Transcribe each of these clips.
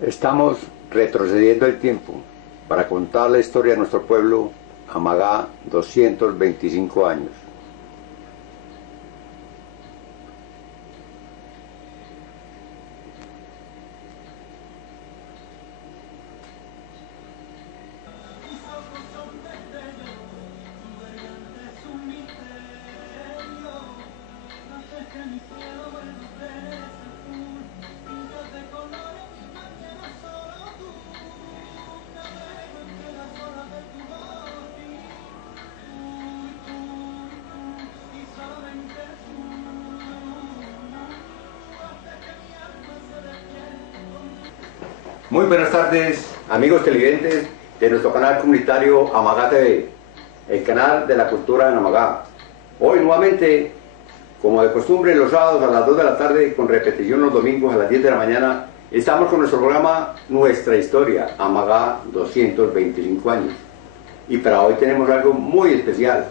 Estamos retrocediendo el tiempo para contar la historia de nuestro pueblo, Amagá, 225 años. Muy buenas tardes, amigos televidentes de nuestro canal comunitario Amagá TV, el canal de la cultura en Amagá. Hoy nuevamente, como de costumbre, los sábados a las 2 de la tarde, con repetición los domingos a las 10 de la mañana, estamos con nuestro programa Nuestra Historia, Amagá 225 años. Y para hoy tenemos algo muy especial.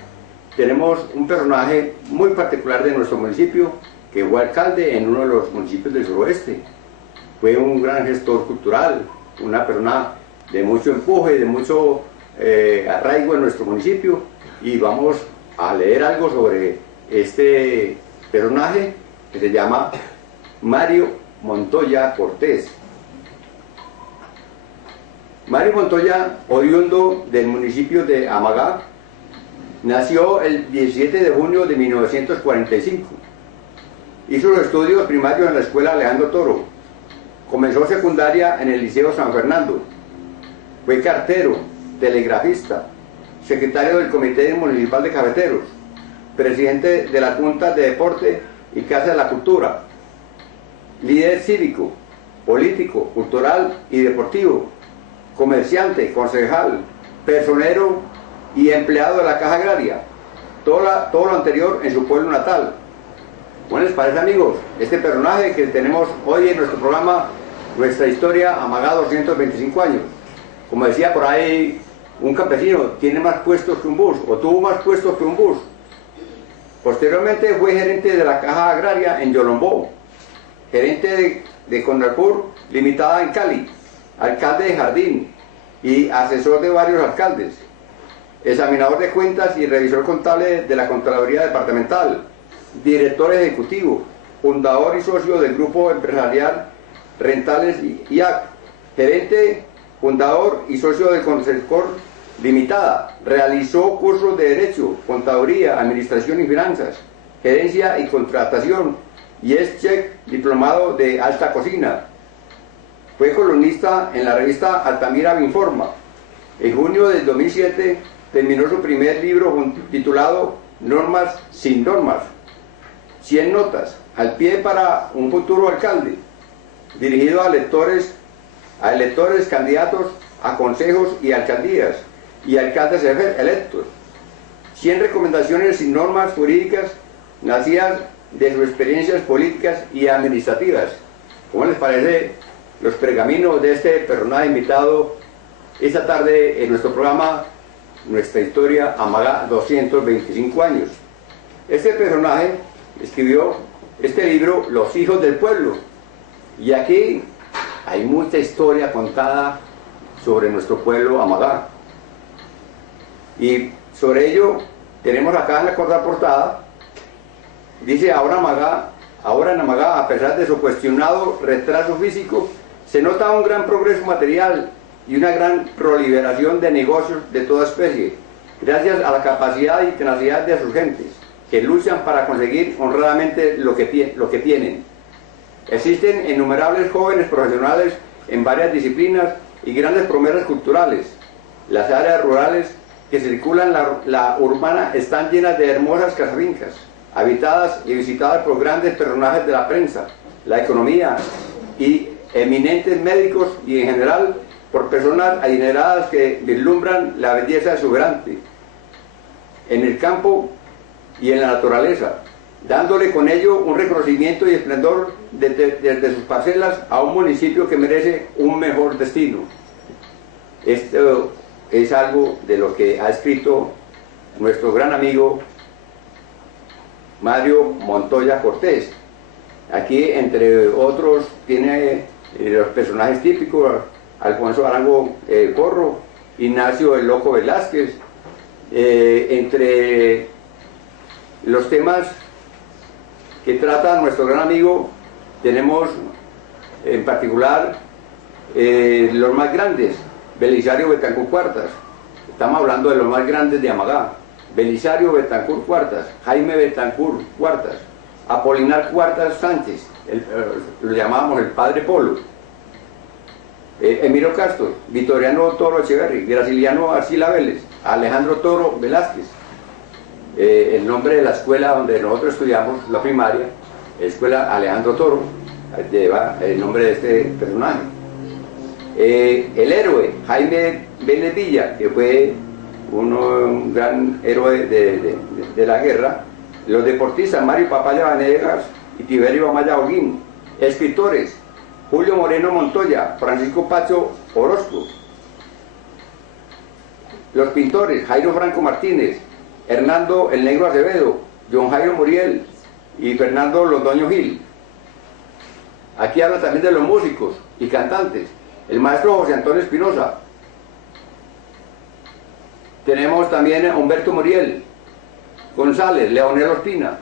Tenemos un personaje muy particular de nuestro municipio, que fue alcalde en uno de los municipios del suroeste. Fue un gran gestor cultural, una persona de mucho empuje, de mucho arraigo en nuestro municipio, y vamos a leer algo sobre este personaje que se llama Mario Montoya Cortés. Mario Montoya, oriundo del municipio de Amagá, nació el 17 de junio de 1945. Hizo los estudios primarios en la escuela Alejandro Toro. Comenzó secundaria en el Liceo San Fernando. Fue cartero, telegrafista, secretario del Comité Municipal de Cafeteros, presidente de la Junta de Deporte y Casa de la Cultura, líder cívico, político, cultural y deportivo, comerciante, concejal, personero y empleado de la Caja Agraria. Todo lo anterior en su pueblo natal. Bueno, ¿les parece, amigos? Este personaje que tenemos hoy en nuestro programa, Nuestra Historia, Amagá 225 años. Como decía por ahí un campesino, tiene más puestos que un bus, o tuvo más puestos que un bus. Posteriormente fue gerente de la Caja Agraria en Yolombó, gerente de Condarpur Limitada en Cali, alcalde de Jardín y asesor de varios alcaldes, examinador de cuentas y revisor contable de la Contraloría Departamental, director ejecutivo, fundador y socio del grupo empresarial Rentales IAC, gerente, fundador y socio de Consecor Limitada. Realizó cursos de Derecho, Contaduría, Administración y Finanzas, Gerencia y Contratación, y es chef diplomado de alta cocina. Fue columnista en la revista Altamira Informa. En junio del 2007 terminó su primer libro titulado Normas sin normas, 100 notas al pie para un futuro alcalde, dirigido a electores, candidatos a consejos y alcaldías y alcaldes electos. 100 recomendaciones sin normas jurídicas nacidas de sus experiencias políticas y administrativas. ¿Cómo les parece los pergaminos de este personaje invitado esta tarde en nuestro programa Nuestra Historia, Amagá 225 años? Este personaje escribió este libro, Los Hijos del Pueblo, y aquí hay mucha historia contada sobre nuestro pueblo Amagá, y sobre ello tenemos acá en la contraportada, dice: ahora en Amagá, a pesar de su cuestionado retraso físico, se nota un gran progreso material y una gran proliferación de negocios de toda especie, gracias a la capacidad y tenacidad de sus gentes, que luchan para conseguir honradamente lo que tienen. Existen innumerables jóvenes profesionales en varias disciplinas y grandes promesas culturales. Las áreas rurales que circulan la urbana están llenas de hermosas casafincas, habitadas y visitadas por grandes personajes de la prensa, la economía y eminentes médicos, y en general por personas adineradas que vislumbran la belleza exuberante en el campo y en la naturaleza, dándole con ello un reconocimiento y esplendor desde sus parcelas a un municipio que merece un mejor destino. Esto es algo de lo que ha escrito nuestro gran amigo Mario Montoya Cortés. Aquí, entre otros, tiene los personajes típicos, Alfonso Arango Corro, Ignacio el Loco Velázquez. Entre los temas que trata nuestro gran amigo tenemos en particular los más grandes, Belisario Betancur Cuartas. Estamos hablando de los más grandes de Amagá: Belisario Betancur Cuartas, Jaime Betancur Cuartas, Apolinar Cuartas Sánchez, lo llamábamos el Padre Polo, Emilio Castro, Vitoriano Toro Echeverri, Graciliano Arcila Vélez, Alejandro Toro Velázquez. El nombre de la escuela donde nosotros estudiamos la primaria, Escuela Alejandro Toro, lleva el nombre de este personaje. El héroe Jaime Vélez Villa, que fue un gran héroe de la guerra. Los deportistas Mario Papaya Vanegas y Tiberio Amaya Holguín. Escritores Julio Moreno Montoya, Francisco Pacho Orozco. Los pintores Jairo Franco Martínez, Hernando el Negro Acevedo, John Jairo Muriel y Fernando Londoño Gil. Aquí habla también de los músicos y cantantes, el maestro José Antonio Espinosa. Tenemos también a Humberto Muriel González, Leonel Ospina.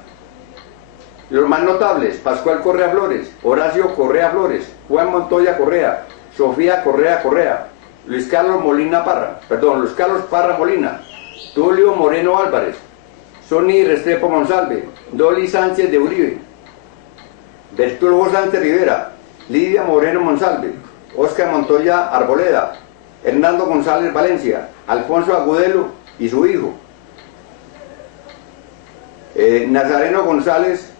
Los más notables: Pascual Correa Flores, Horacio Correa Flores, Juan Montoya Correa, Sofía Correa Correa, Luis Carlos Parra Molina, Tulio Moreno Álvarez, Sonny Restrepo Monsalve, Dolly Sánchez de Uribe, Bertulfo Sánchez Rivera, Lidia Moreno Monsalve, Oscar Montoya Arboleda, Hernando González Valencia, Alfonso Agudelo y su hijo, Nazareno González,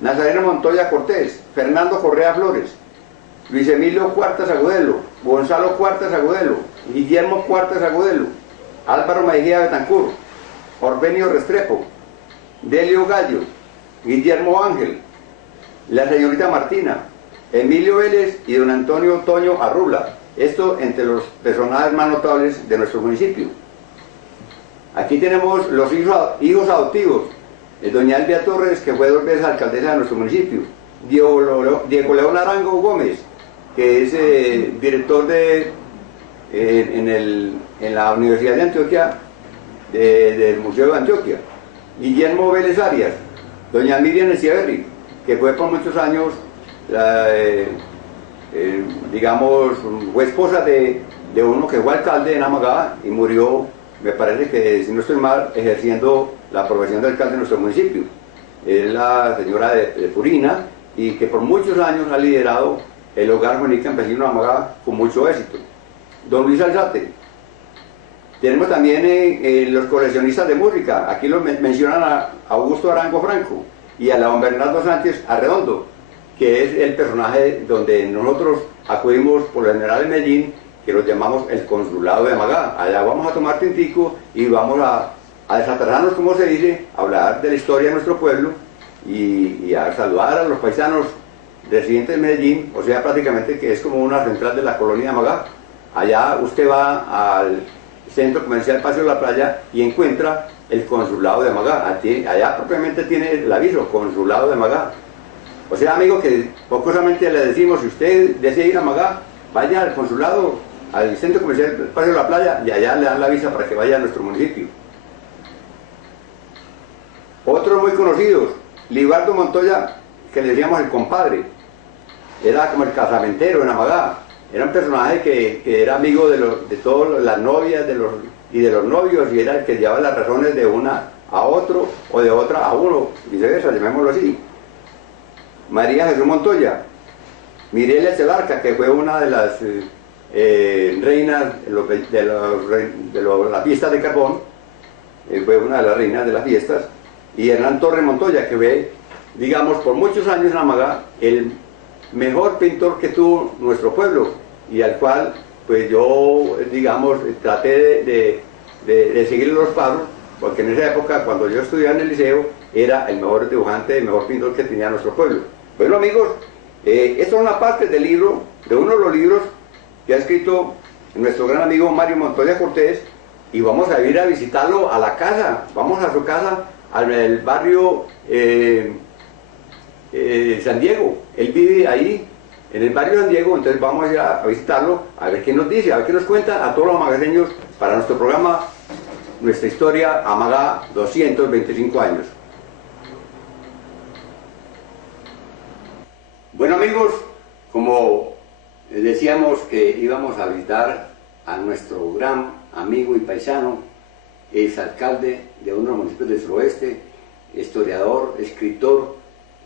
Nazareno Montoya Cortés, Fernando Correa Flores, Luis Emilio Cuartas Agudelo, Gonzalo Cuartas Agudelo, Guillermo Cuartas Agudelo, Álvaro Mejía Betancur, Orbenio Restrepo, Delio Gallo, Guillermo Ángel, la señorita Martina, Emilio Vélez y don Antonio Toño Arrula. Esto entre los personajes más notables de nuestro municipio. Aquí tenemos los hijos adoptivos: doña Elvia Torres, que fue 2 veces alcaldesa de nuestro municipio; Diego León Arango Gómez, que es director en la Universidad de Antioquia, del Museo de Antioquia; Guillermo Vélez Arias, doña Miriam Echeverri, que fue por muchos años fue esposa de uno que fue alcalde en Amagá y murió, me parece que, si no estoy mal, ejerciendo la profesión de alcalde de nuestro municipio. Es la señora de Purina, y que por muchos años ha liderado el hogar juvenil campesino de Amagá con mucho éxito. Don Luis Alzate. Tenemos también los coleccionistas de música. Aquí los mencionan a Augusto Arango Franco y a don Bernardo Sánchez Arredondo, que es el personaje donde nosotros acudimos por lo general en Medellín, que lo llamamos el Consulado de Amagá. Allá vamos a tomar tintico y vamos a desatarrarnos, como se dice, a hablar de la historia de nuestro pueblo y a saludar a los paisanos residentes de Medellín, o sea, prácticamente que es como una central de la colonia de Amagá. Allá usted va al Centro Comercial Paseo de la Playa y encuentra el Consulado de Amagá. Allá propiamente tiene el aviso, Consulado de Amagá. O sea, amigo, que pocosamente le decimos: si usted desea ir a Amagá, vaya al consulado, al Centro Comercial Paseo de la Playa, y allá le dan la visa para que vaya a nuestro municipio. Otros muy conocidos: Libardo Montoya, que le decíamos el compadre, era como el casamentero en Amagá. Era un personaje que era amigo de todas las novias y de los novios, y era el que llevaba las razones de una a otro o de otra a uno, viceversa, llamémoslo así. María Jesús Montoya, Mireles Celarca, que fue una de las reinas de las fiestas de Carbón, fue una de las reinas de las fiestas; y Hernán Torres Montoya, que fue, digamos, por muchos años en Amagá, el mejor pintor que tuvo nuestro pueblo, y al cual pues yo, digamos, traté de seguirle los pasos, porque en esa época, cuando yo estudiaba en el liceo, era el mejor dibujante, el mejor pintor que tenía nuestro pueblo. Bueno, amigos, esta es una parte del libro, de uno de los libros que ha escrito nuestro gran amigo Mario Montoya Cortés, y vamos a ir a visitarlo a la casa. Vamos a su casa, al barrio San Diego. Él vive ahí, en el barrio San Diego, entonces vamos a ir a visitarlo, a ver qué nos dice, a ver qué nos cuenta a todos los amagaseños para nuestro programa, nuestra historia Amagá 225 años. Bueno amigos, como decíamos que íbamos a visitar a nuestro gran amigo y paisano, exalcalde de uno de los municipios del suroeste, historiador, escritor,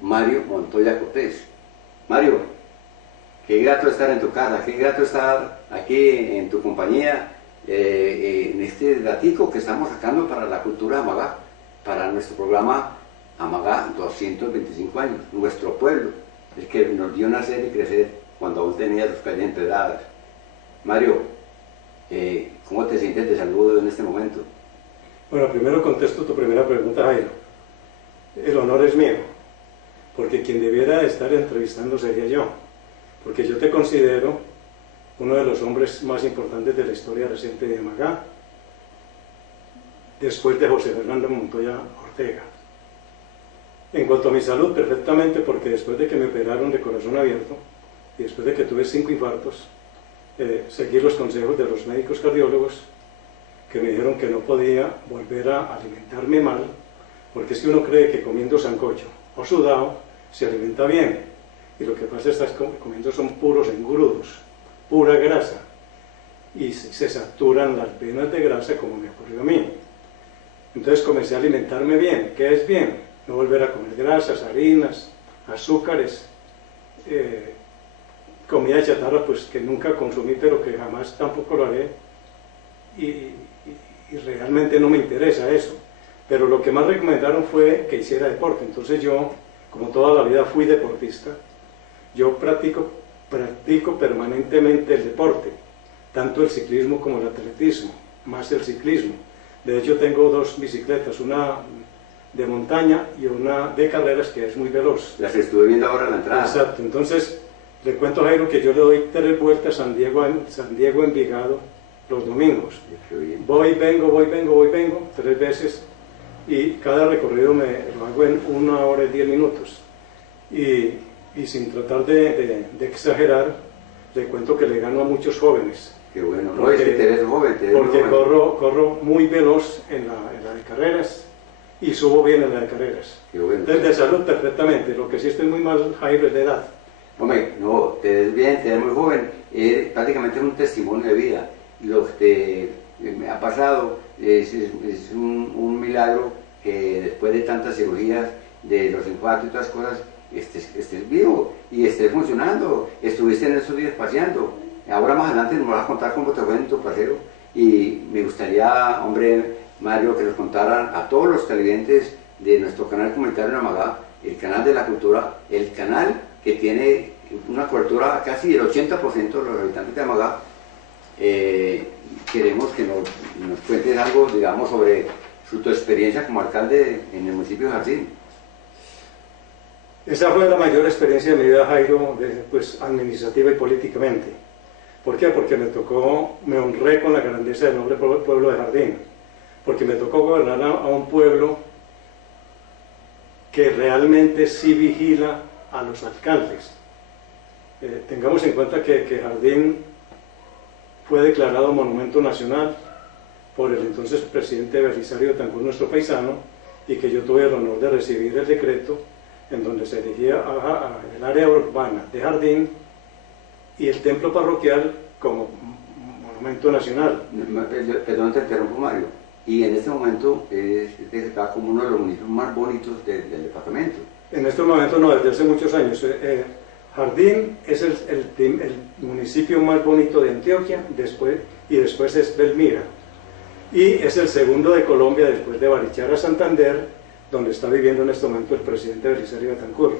Mario Montoya Cortés. Mario, qué grato estar en tu casa, qué grato estar aquí en tu compañía, en este ratico que estamos sacando para la cultura Amagá, para nuestro programa Amagá 225 años, nuestro pueblo, el que nos dio nacer y crecer cuando aún tenía sus calles empedradas. Mario, ¿cómo te sientes de saludo en este momento? Bueno, primero contesto tu primera pregunta, Jairo. El honor es mío, porque quien debiera estar entrevistando sería yo, porque yo te considero uno de los hombres más importantes de la historia reciente de Amagá, después de José Fernando Montoya Ortega. En cuanto a mi salud, perfectamente, porque después de que me operaron de corazón abierto y después de que tuve 5 infartos, seguí los consejos de los médicos cardiólogos que me dijeron que no podía volver a alimentarme mal, porque es que uno cree que comiendo sancocho o sudado se alimenta bien, y lo que pasa es que estás comiendo son puros engrudos, pura grasa, y se saturan las venas de grasa como me ocurrió a mí. Entonces comencé a alimentarme bien. ¿Qué es bien? No volver a comer grasas, harinas, azúcares, comida chatarra, pues que nunca consumí, pero que jamás tampoco lo haré, y realmente no me interesa eso. Pero lo que más recomendaron fue que hiciera deporte. Entonces yo, como toda la vida fui deportista, yo practico permanentemente el deporte, tanto el ciclismo como el atletismo, más el ciclismo. De hecho tengo 2 bicicletas, una de montaña y una de carreras que es muy veloz. Las estuve viendo ahora en la entrada. Exacto, entonces le cuento a Jairo que yo le doy 3 vueltas a San Diego, Envigado los domingos. Voy, vengo 3 veces, y cada recorrido lo hago en 1 hora y 10 minutos. Y sin tratar de exagerar, le cuento que le gano a muchos jóvenes. Qué bueno, no, es que te ves joven, porque joven. Corro muy veloz en la de carreras y subo bien en la de carreras. Qué bueno. Entonces de salud perfectamente, lo que sí estoy muy mal, Jairo, es de edad. Hombre, no, te ves bien, te ves muy joven, prácticamente es un testimonio de vida. Lo que me ha pasado es un milagro que después de tantas cirugías, de los infartos y otras cosas, estés vivo y estés funcionando. Estuviste en esos días paseando. Ahora más adelante nos vas a contar cómo te fue en tu paseo, y me gustaría, hombre, Mario, que nos contaran a todos los televidentes de nuestro canal comunitario en Amagá, el canal de la cultura, el canal que tiene una cobertura casi del 80% de los habitantes de Amagá. Queremos que nos cuentes algo, digamos, sobre tu experiencia como alcalde en el municipio de Jardín. Esa fue la mayor experiencia de mi vida, Jairo, pues, administrativa y políticamente. ¿Por qué? Porque me honré con la grandeza del noble pueblo de Jardín, porque me tocó gobernar a un pueblo que realmente sí vigila a los alcaldes. Tengamos en cuenta que Jardín fue declarado monumento nacional por el entonces presidente Belisario Betancur, nuestro paisano, y que yo tuve el honor de recibir el decreto en donde se elegía el área urbana de Jardín y el templo parroquial como monumento nacional. Perdón, te interrumpo, Mario. Y en este momento está como uno de los municipios más bonitos del departamento. En estos momentos no, desde hace muchos años. Jardín es el municipio más bonito de Antioquia, después es Belmira. Y es el segundo de Colombia después de Barichara, Santander, donde está viviendo en este momento el presidente Belisario Betancur.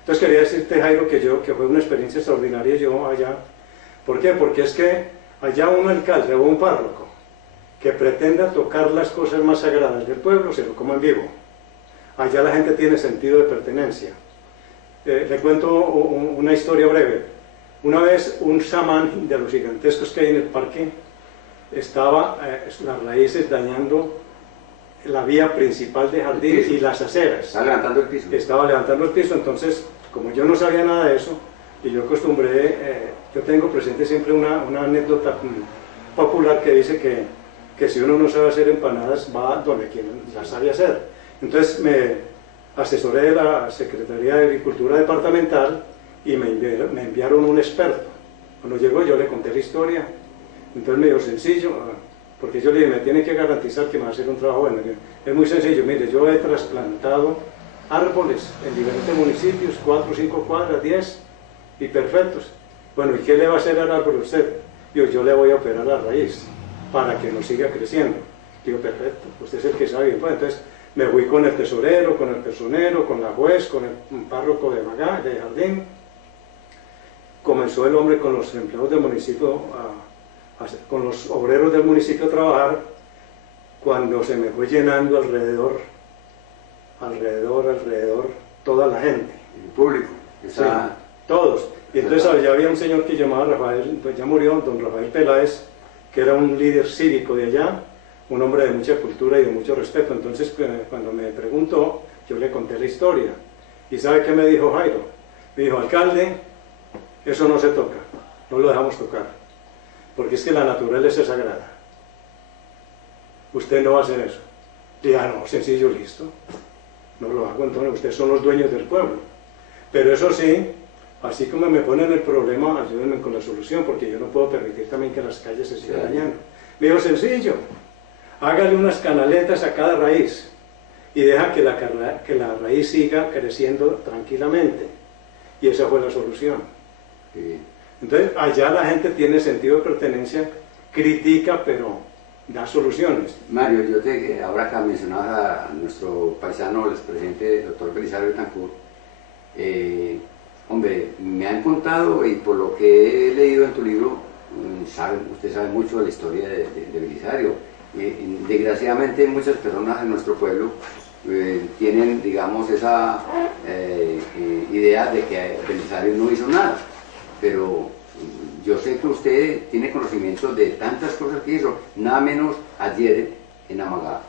Entonces quería decirte, Jairo, que fue una experiencia extraordinaria yo allá. ¿Por qué? Porque es que allá un alcalde o un párroco que pretenda tocar las cosas más sagradas del pueblo se lo coma en vivo. Allá la gente tiene sentido de pertenencia. Le cuento una historia breve. Una vez un samán de los gigantescos que hay en el parque estaba las raíces dañando la vía principal de Jardín y las aceras. Estaba levantando el piso. Estaba levantando el piso, entonces, como yo no sabía nada de eso, y yo acostumbré, yo tengo presente siempre una anécdota popular que dice que si uno no sabe hacer empanadas, va donde quien las sabe hacer. Entonces me asesoré de la Secretaría de Agricultura Departamental y me enviaron un experto. Cuando llegó yo le conté la historia, entonces me dijo, sencillo, porque yo le dije, me tiene que garantizar que me va a hacer un trabajo bueno. Es muy sencillo, mire, yo he trasplantado árboles en diferentes municipios, 4, 5 cuadras, 10, y perfectos. Bueno, ¿y qué le va a hacer al árbol usted? Yo le voy a operar la raíz para que no siga creciendo. Digo, perfecto, usted es el que sabe. Pues, entonces me fui con el tesorero, con el personero, con la juez, con el párroco de Magá, de Jardín. Comenzó el hombre con los empleados del municipio, con los obreros del municipio a trabajar, cuando se me fue llenando alrededor, toda la gente. El público. Sí, todos. Y entonces allá había un señor que llamaba Rafael, pues ya murió, don Rafael Peláez, que era un líder cívico de allá, un hombre de mucha cultura y de mucho respeto. Entonces cuando me preguntó, yo le conté la historia. ¿Y sabe qué me dijo Jairo? Me dijo, alcalde, eso no se toca, no lo dejamos tocar, porque es que la naturaleza es sagrada. Usted no va a hacer eso. Dije, no, sencillo, listo. No lo hago, entonces ustedes son los dueños del pueblo. Pero eso sí, así como me ponen el problema, ayúdenme con la solución, porque yo no puedo permitir también que las calles se sigan dañando. Me dijo, sencillo, hágale unas canaletas a cada raíz y deja que la raíz siga creciendo tranquilamente. Y esa fue la solución. Sí. Entonces, allá la gente tiene sentido de pertenencia, critica, pero da soluciones. Mario, ahora que mencionabas a nuestro paisano, el expresidente doctor Belisario Betancur, hombre, me han contado, y por lo que he leído en tu libro, usted sabe mucho de la historia de Belisario. Desgraciadamente muchas personas en nuestro pueblo tienen, digamos, esa idea de que Belisario no hizo nada, pero yo sé que usted tiene conocimiento de tantas cosas que hizo. Nada menos ayer en Amagá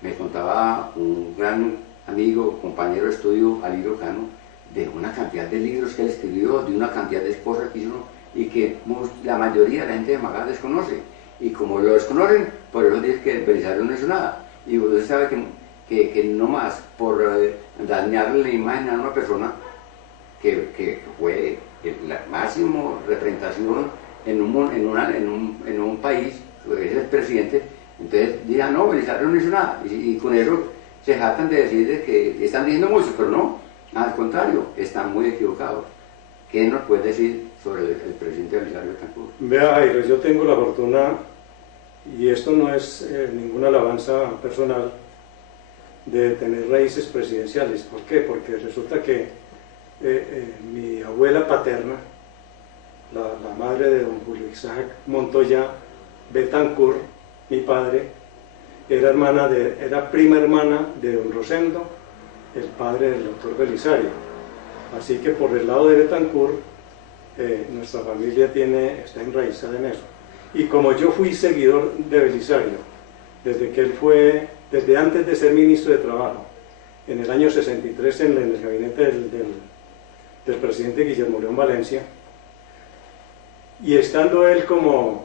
me contaba un gran amigo, compañero de estudio, Alirio Cano, de una cantidad de libros que él escribió, de una cantidad de cosas que hizo y que la mayoría de la gente de Amagá desconoce. Y como lo desconocen, por eso dice que Belisario no hizo nada. Y usted sabe que no más por dañarle la imagen a una persona que fue la máxima representación en un país, es el presidente, entonces digan, no, Belisario no hizo nada, y con eso se jactan de decir que están diciendo mucho, pero no, al contrario, están muy equivocados. ¿Qué nos puede decir sobre el presidente Belisario Betancur? Vea, Jairo, yo tengo la fortuna, y esto no es ninguna alabanza personal, de tener raíces presidenciales. ¿Por qué? Porque resulta que mi abuela paterna, la madre de don Julio Isaac Montoya Betancur, mi padre, era prima hermana de don Rosendo, el padre del doctor Belisario. Así que por el lado de Betancur, nuestra familia está enraizada en eso. Y como yo fui seguidor de Belisario, desde antes de ser ministro de Trabajo, en el año 63 en el gabinete del presidente Guillermo León Valencia, y estando él como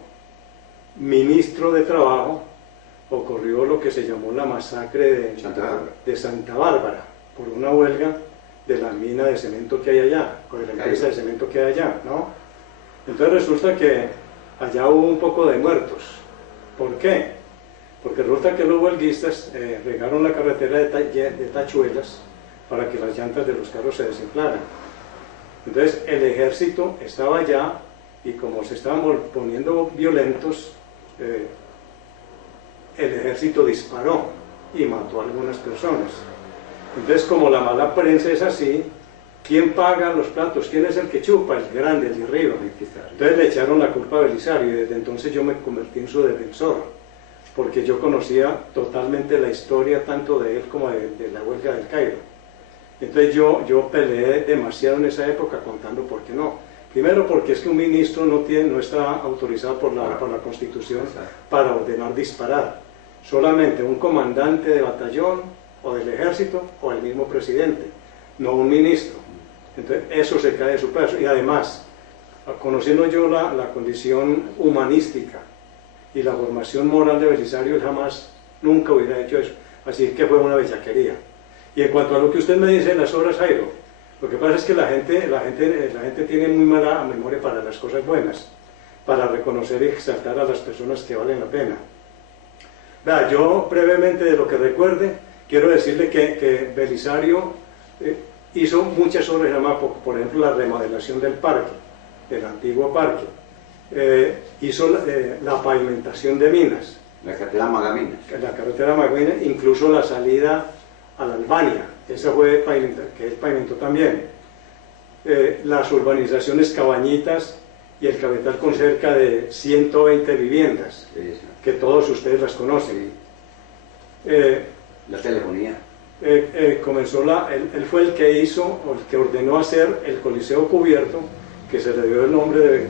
ministro de Trabajo, ocurrió lo que se llamó la masacre de Santa Bárbara, por una huelga de la mina de cemento que hay allá, o de la empresa de cemento que hay allá, ¿no? Entonces resulta que allá hubo un poco de muertos. ¿Por qué? Porque resulta que los huelguistas regaron la carretera de tachuelas para que las llantas de los carros se desinflaran. Entonces el ejército estaba allá y como se estaban poniendo violentos, el ejército disparó y mató a algunas personas. Entonces, como la mala prensa es así, ¿quién paga los platos? ¿Quién es el que chupa? El grande, el de arriba. Entonces le echaron la culpa a Belisario y desde entonces yo me convertí en su defensor, porque yo conocía totalmente la historia tanto de él como de la huelga del Cairo. Entonces yo peleé demasiado en esa época contando por qué no. Primero porque es que un ministro no está autorizado por la Constitución para ordenar disparar. solamente un comandante de batallón o del ejército o el mismo presidente, no un ministro. Entonces eso se cae de su peso. Y además, conociendo yo la condición humanística y la formación moral de Belisario, él jamás, nunca hubiera hecho eso. Así que fue una bellaquería. Y en cuanto a lo que usted me dice en las obras, Jairo, lo que pasa es que la gente tiene muy mala memoria para las cosas buenas, para reconocer y exaltar a las personas que valen la pena. Vea, yo brevemente de lo que recuerde, quiero decirle que Belisario hizo muchas obras, por ejemplo la remodelación del parque, del antiguo parque, hizo la pavimentación de Minas, la carretera Magaminas, la carretera Magaminas, incluso la salida a la Albania, esa fue que él pavimentó también, las urbanizaciones Cabañitas y el Cabetal con cerca de 120 viviendas, que todos ustedes las conocen. La telefonía. Comenzó él fue el que hizo, o el que ordenó hacer el Coliseo Cubierto, que se le dio el nombre de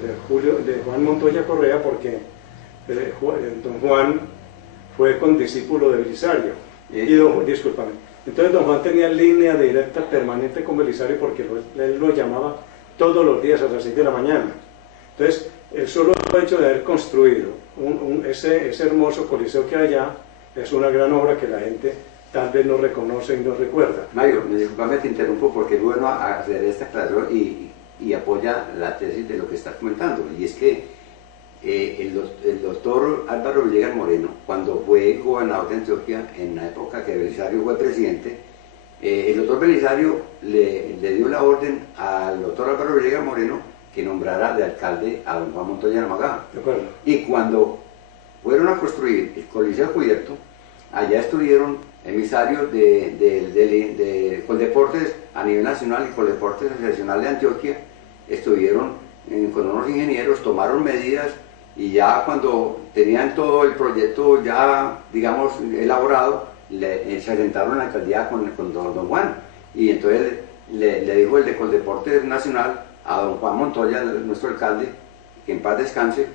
Juan Montoya Correa, porque don Juan fue condiscípulo de Belisario. Discúlpame. Entonces don Juan tenía línea directa permanente con Belisario, porque él lo llamaba todos los días a las 6 de la mañana. Entonces, el solo hecho de haber construido ese hermoso coliseo que hay allá es una gran obra que la gente tal vez no reconoce y no recuerda. Mario, discúlpame, te interrumpo porque es bueno hacer esta aclaración y apoya la tesis de lo que estás comentando. Y es que el doctor Álvaro Villegas Moreno, cuando fue gobernador de Antioquia, en la época que Belisario fue presidente, el doctor Belisario le dio la orden al doctor Álvaro Villegas Moreno que nombrara de alcalde a don Juan Montoya Amagá. Y cuando fueron a construir el Coliseo Cubierto, allá estuvieron emisarios de Coldeportes a nivel nacional y Coldeportes Nacional de Antioquia, estuvieron con unos ingenieros, tomaron medidas, y ya cuando tenían todo el proyecto ya, digamos, elaborado, se sentaron en la alcaldía con don Juan, y entonces le dijo el de Coldeportes Nacional a don Juan Montoya, nuestro alcalde, que en paz descanse,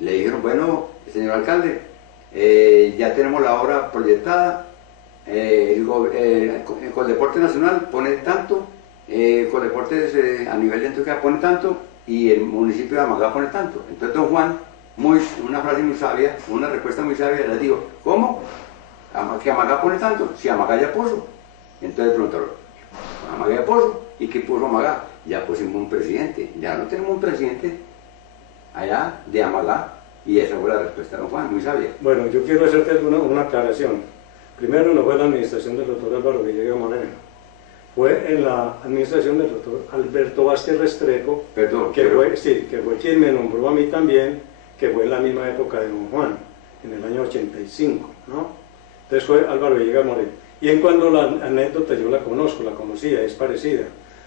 le dijeron, bueno, señor alcalde, ya tenemos la obra proyectada, el Coldeportes Nacional pone tanto, Coldeportes a nivel de Antioquia pone tanto, y el municipio de Amagá pone tanto. Entonces don Juan, una frase muy sabia, una respuesta muy sabia, le dijo, ¿cómo? ¿Que Amagá pone tanto? Si Amagá ya puso. Entonces preguntaron, Amagá ya puso, ¿y qué puso Amagá? Ya pusimos un presidente, ya no tenemos un presidente allá de Amagá. Y esa fue la respuesta de don Juan, muy sabia. Bueno, yo quiero hacerte una aclaración. Primero, no fue la administración del doctor Álvaro Villegas Moreno, fue en la administración del doctor Alberto Vázquez Restrepo, que fue quien me nombró a mí también, que fue en la misma época de don Juan, en el año 85, ¿no? Entonces fue Álvaro Villegas Moreno. Y en cuanto a la anécdota, yo la conocía, es parecida.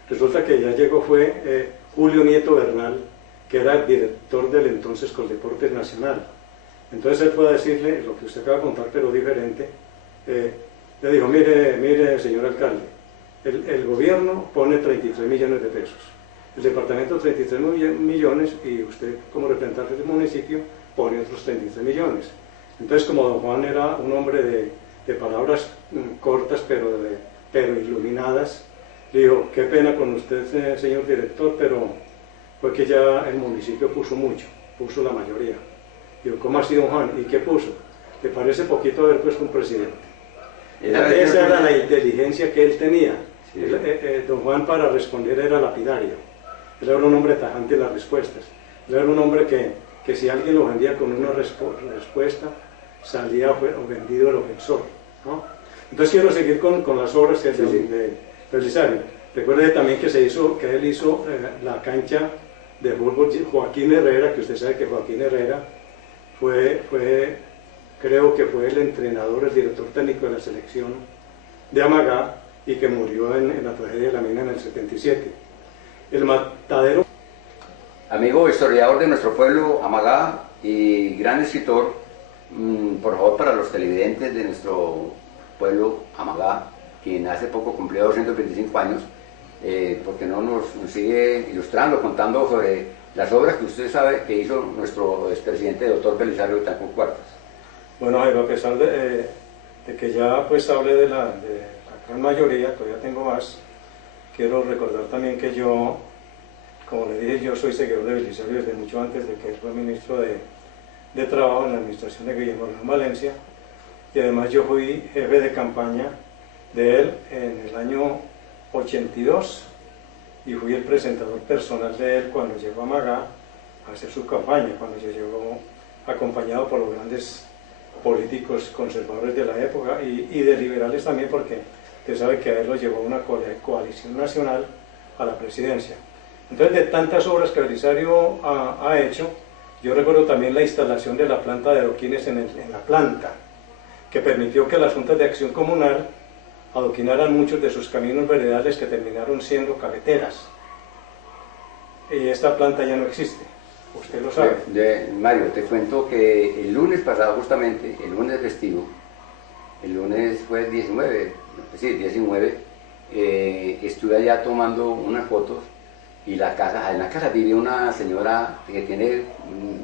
Resulta que ya llegó fue Julio Nieto Bernal, que era el director del entonces Coldeportes Nacional. Entonces él fue a decirle lo que usted acaba de contar, pero diferente. Le dijo, mire señor alcalde, el gobierno pone 33 millones de pesos, el departamento 33 millones, y usted como representante del municipio pone otros 33 millones. Entonces, como don Juan era un hombre de palabras cortas pero iluminadas, le dijo, qué pena con usted señor director, pero fue que ya el municipio puso mucho, puso la mayoría. Digo, ¿cómo ha sido don Juan? ¿Y qué puso? ¿Le parece poquito haber puesto un presidente? Esa era la inteligencia que él tenía. Sí. Don Juan, para responder, era lapidario. Él era un hombre tajante en las respuestas. Él era un hombre que si alguien lo ofendía con una respuesta, salía ofendido el ofensor, ¿no? Entonces quiero seguir con las obras de Belisario. Recuerde también que él hizo la cancha de fútbol Joaquín Herrera, que usted sabe que Joaquín Herrera creo que fue el entrenador, el director técnico de la selección de Amagá, y que murió en la tragedia de la mina en el 77. El matadero... Amigo historiador de nuestro pueblo, Amagá, y gran escritor, por favor, para los televidentes de nuestro pueblo, Amagá, quien hace poco cumplió 225 años, porque no nos sigue ilustrando, contando sobre las obras que usted sabe que hizo nuestro expresidente, doctor Belisario Betancur Cuartas. Bueno, Jairo, a pesar de que ya pues hablé de la gran mayoría, todavía tengo más, quiero recordar también que yo, como le dije, yo soy seguidor de Belisario desde mucho antes de que él fue ministro de Trabajo en la administración de Guillermo León Valencia, y además yo fui jefe de campaña de él en el año 82 y fui el presentador personal de él cuando llegó a Magá a hacer su campaña, cuando yo llegó acompañado por los grandes políticos conservadores de la época y de liberales también, porque usted sabe que a él lo llevó una coalición nacional a la presidencia. Entonces, de tantas obras que Belisario ha hecho, yo recuerdo también la instalación de la planta de adoquines en la planta, que permitió que las juntas de acción comunal adoquinaran muchos de sus caminos veredales que terminaron siendo carreteras. Y esta planta ya no existe, usted lo sabe. Mario, te cuento que el lunes pasado, justamente, el lunes festivo, el lunes fue 19, sí, 19, estuve allá tomando unas fotos y en la casa vive una señora que tiene,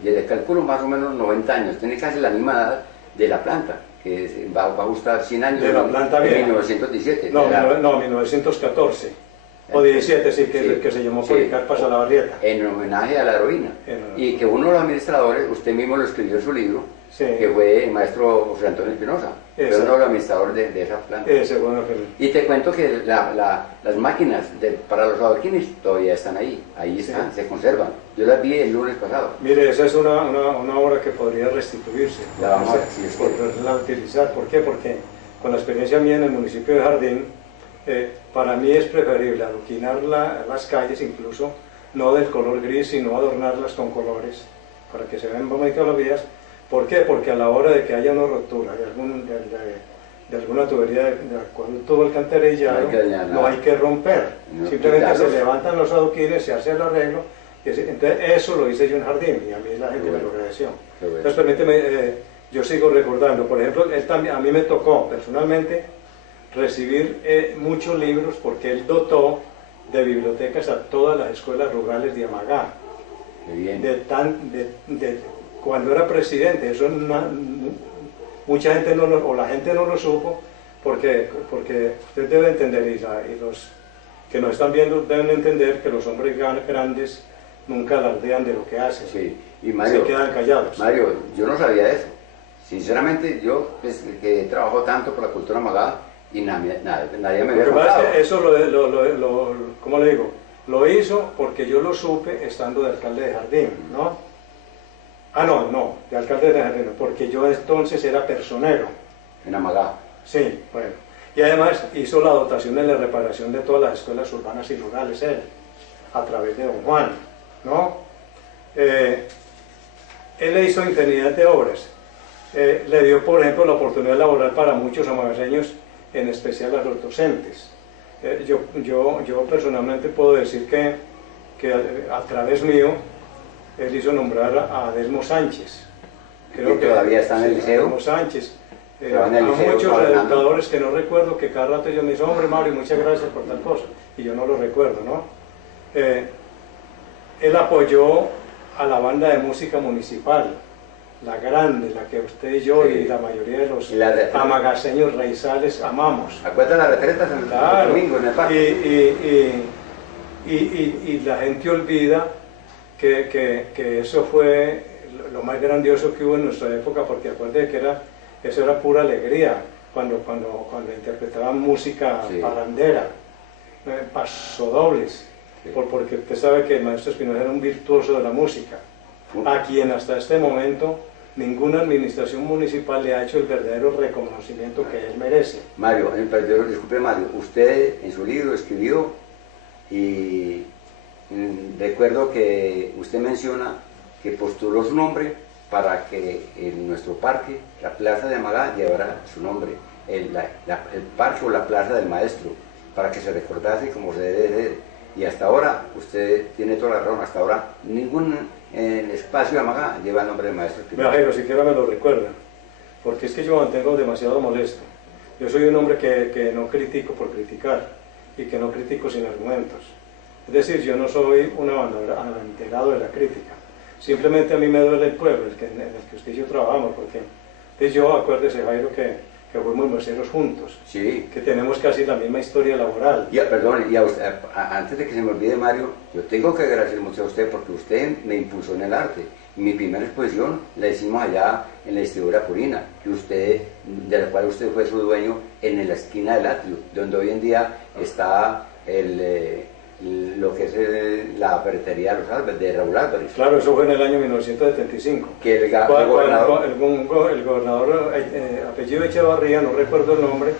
yo le calculo más o menos 90 años, tiene casi la misma edad de la planta, que va a gustar 100 años. De la planta vieja. 1917. No, 1914. O 17, sí, que se llamó Policarpa Salabarrieta. En homenaje a la heroína. Y que uno de los administradores, usted mismo lo escribió en su libro, sí, que fue el maestro José Antonio Espinosa, fue uno de los administradores de esa planta. Bueno, y te cuento que las máquinas para los adoquines todavía están ahí están, sí, se conservan. Yo las vi el lunes pasado. Mire, esa es una obra que podría restituirse, la vamos a poderla utilizar. ¿Por qué? Porque con la experiencia mía en el municipio de Jardín, para mí es preferible adoquinar las calles, incluso no del color gris, sino adornarlas con colores, para que se vean bonitas las vías. ¿Por qué? Porque a la hora de que haya una rotura de alguna tubería de acueducto alcantarillado, no hay que romper, simplemente se levantan los adoquines, se hace el arreglo, entonces eso lo hice yo en Jardín y a mí la gente me lo agradeció. Entonces permíteme, yo sigo recordando, por ejemplo, a mí me tocó personalmente recibir muchos libros porque él dotó de bibliotecas a todas las escuelas rurales de Amagá. Cuando era presidente, eso mucha gente la gente no lo supo, porque usted debe entender, y los que nos están viendo deben entender que los hombres grandes nunca alardean de lo que hacen, sí. Y Mario, se quedan callados. Mario, yo no sabía eso. Sinceramente, yo que trabajo tanto por la cultura Amagá y nadie me había contado. Eso ¿cómo le digo? Lo hizo porque yo lo supe estando de alcalde de Jardín, ¿no? No, de alcalde de Jardín, porque yo entonces era personero. En Amagá. Sí, bueno. Y además hizo la dotación y la reparación de todas las escuelas urbanas y rurales él, a través de don Juan, ¿no? Él le hizo infinidad de obras. Le dio, por ejemplo, la oportunidad laboral para muchos amagaseños, en especial a los docentes. Yo personalmente puedo decir que a través mío, él hizo nombrar a Adelmo Sánchez. Creo que todavía está en el liceo. Adelmo Sánchez. A muchos educadores que no recuerdo, que cada rato yo me dice, hombre Mario, muchas gracias por tal cosa, y yo no lo recuerdo, ¿no? Él apoyó a la banda de música municipal, la grande, la que usted y yo, sí, y la mayoría de los amagaseños raizales amamos. ¿Acuerdan las retretas en el domingo en el parque? Y la gente olvida que eso fue lo más grandioso que hubo en nuestra época, porque acuérdate que eso era pura alegría, cuando interpretaban música, sí, parrandera, pasodobles, sí, porque usted sabe que el maestro Espinosa era un virtuoso de la música, a quien hasta este momento ninguna administración municipal le ha hecho el verdadero reconocimiento que él merece. Mario, disculpe Mario, usted en su libro escribió, y recuerdo que usted menciona que postuló su nombre para que en nuestro parque, la Plaza de Amagá, llevara su nombre, el parque o la Plaza del Maestro, para que se recordase como se debe ser. Y hasta ahora, usted tiene toda la razón, hasta ahora ningún espacio de Amagá lleva el nombre del Maestro Espinosa. Pero siquiera me lo recuerdan, porque es que yo mantengo demasiado molesto. Yo soy un hombre que no critico por criticar, y que no critico sin argumentos. Es decir, yo no soy un abanderado de la crítica. Simplemente a mí me duele el pueblo en el que usted y yo trabajamos, porque Entonces yo, acuérdese, Jairo, que fuimos meseros juntos, Sí. que tenemos casi la misma historia laboral. Perdón, y a usted, antes de que se me olvide, Mario, yo tengo que agradecer mucho a usted porque usted me impulsó en el arte. Mi primera exposición la hicimos allá en la distribuidora Purina, de la cual usted fue su dueño, en la esquina del atrio, donde hoy en día está lo que es la ferretería de los Álvarez, de Raúl Álvarez. Claro, eso fue en el año 1975. Que el gobernador... El gobernador, apellido Echevarría, no recuerdo el nombre,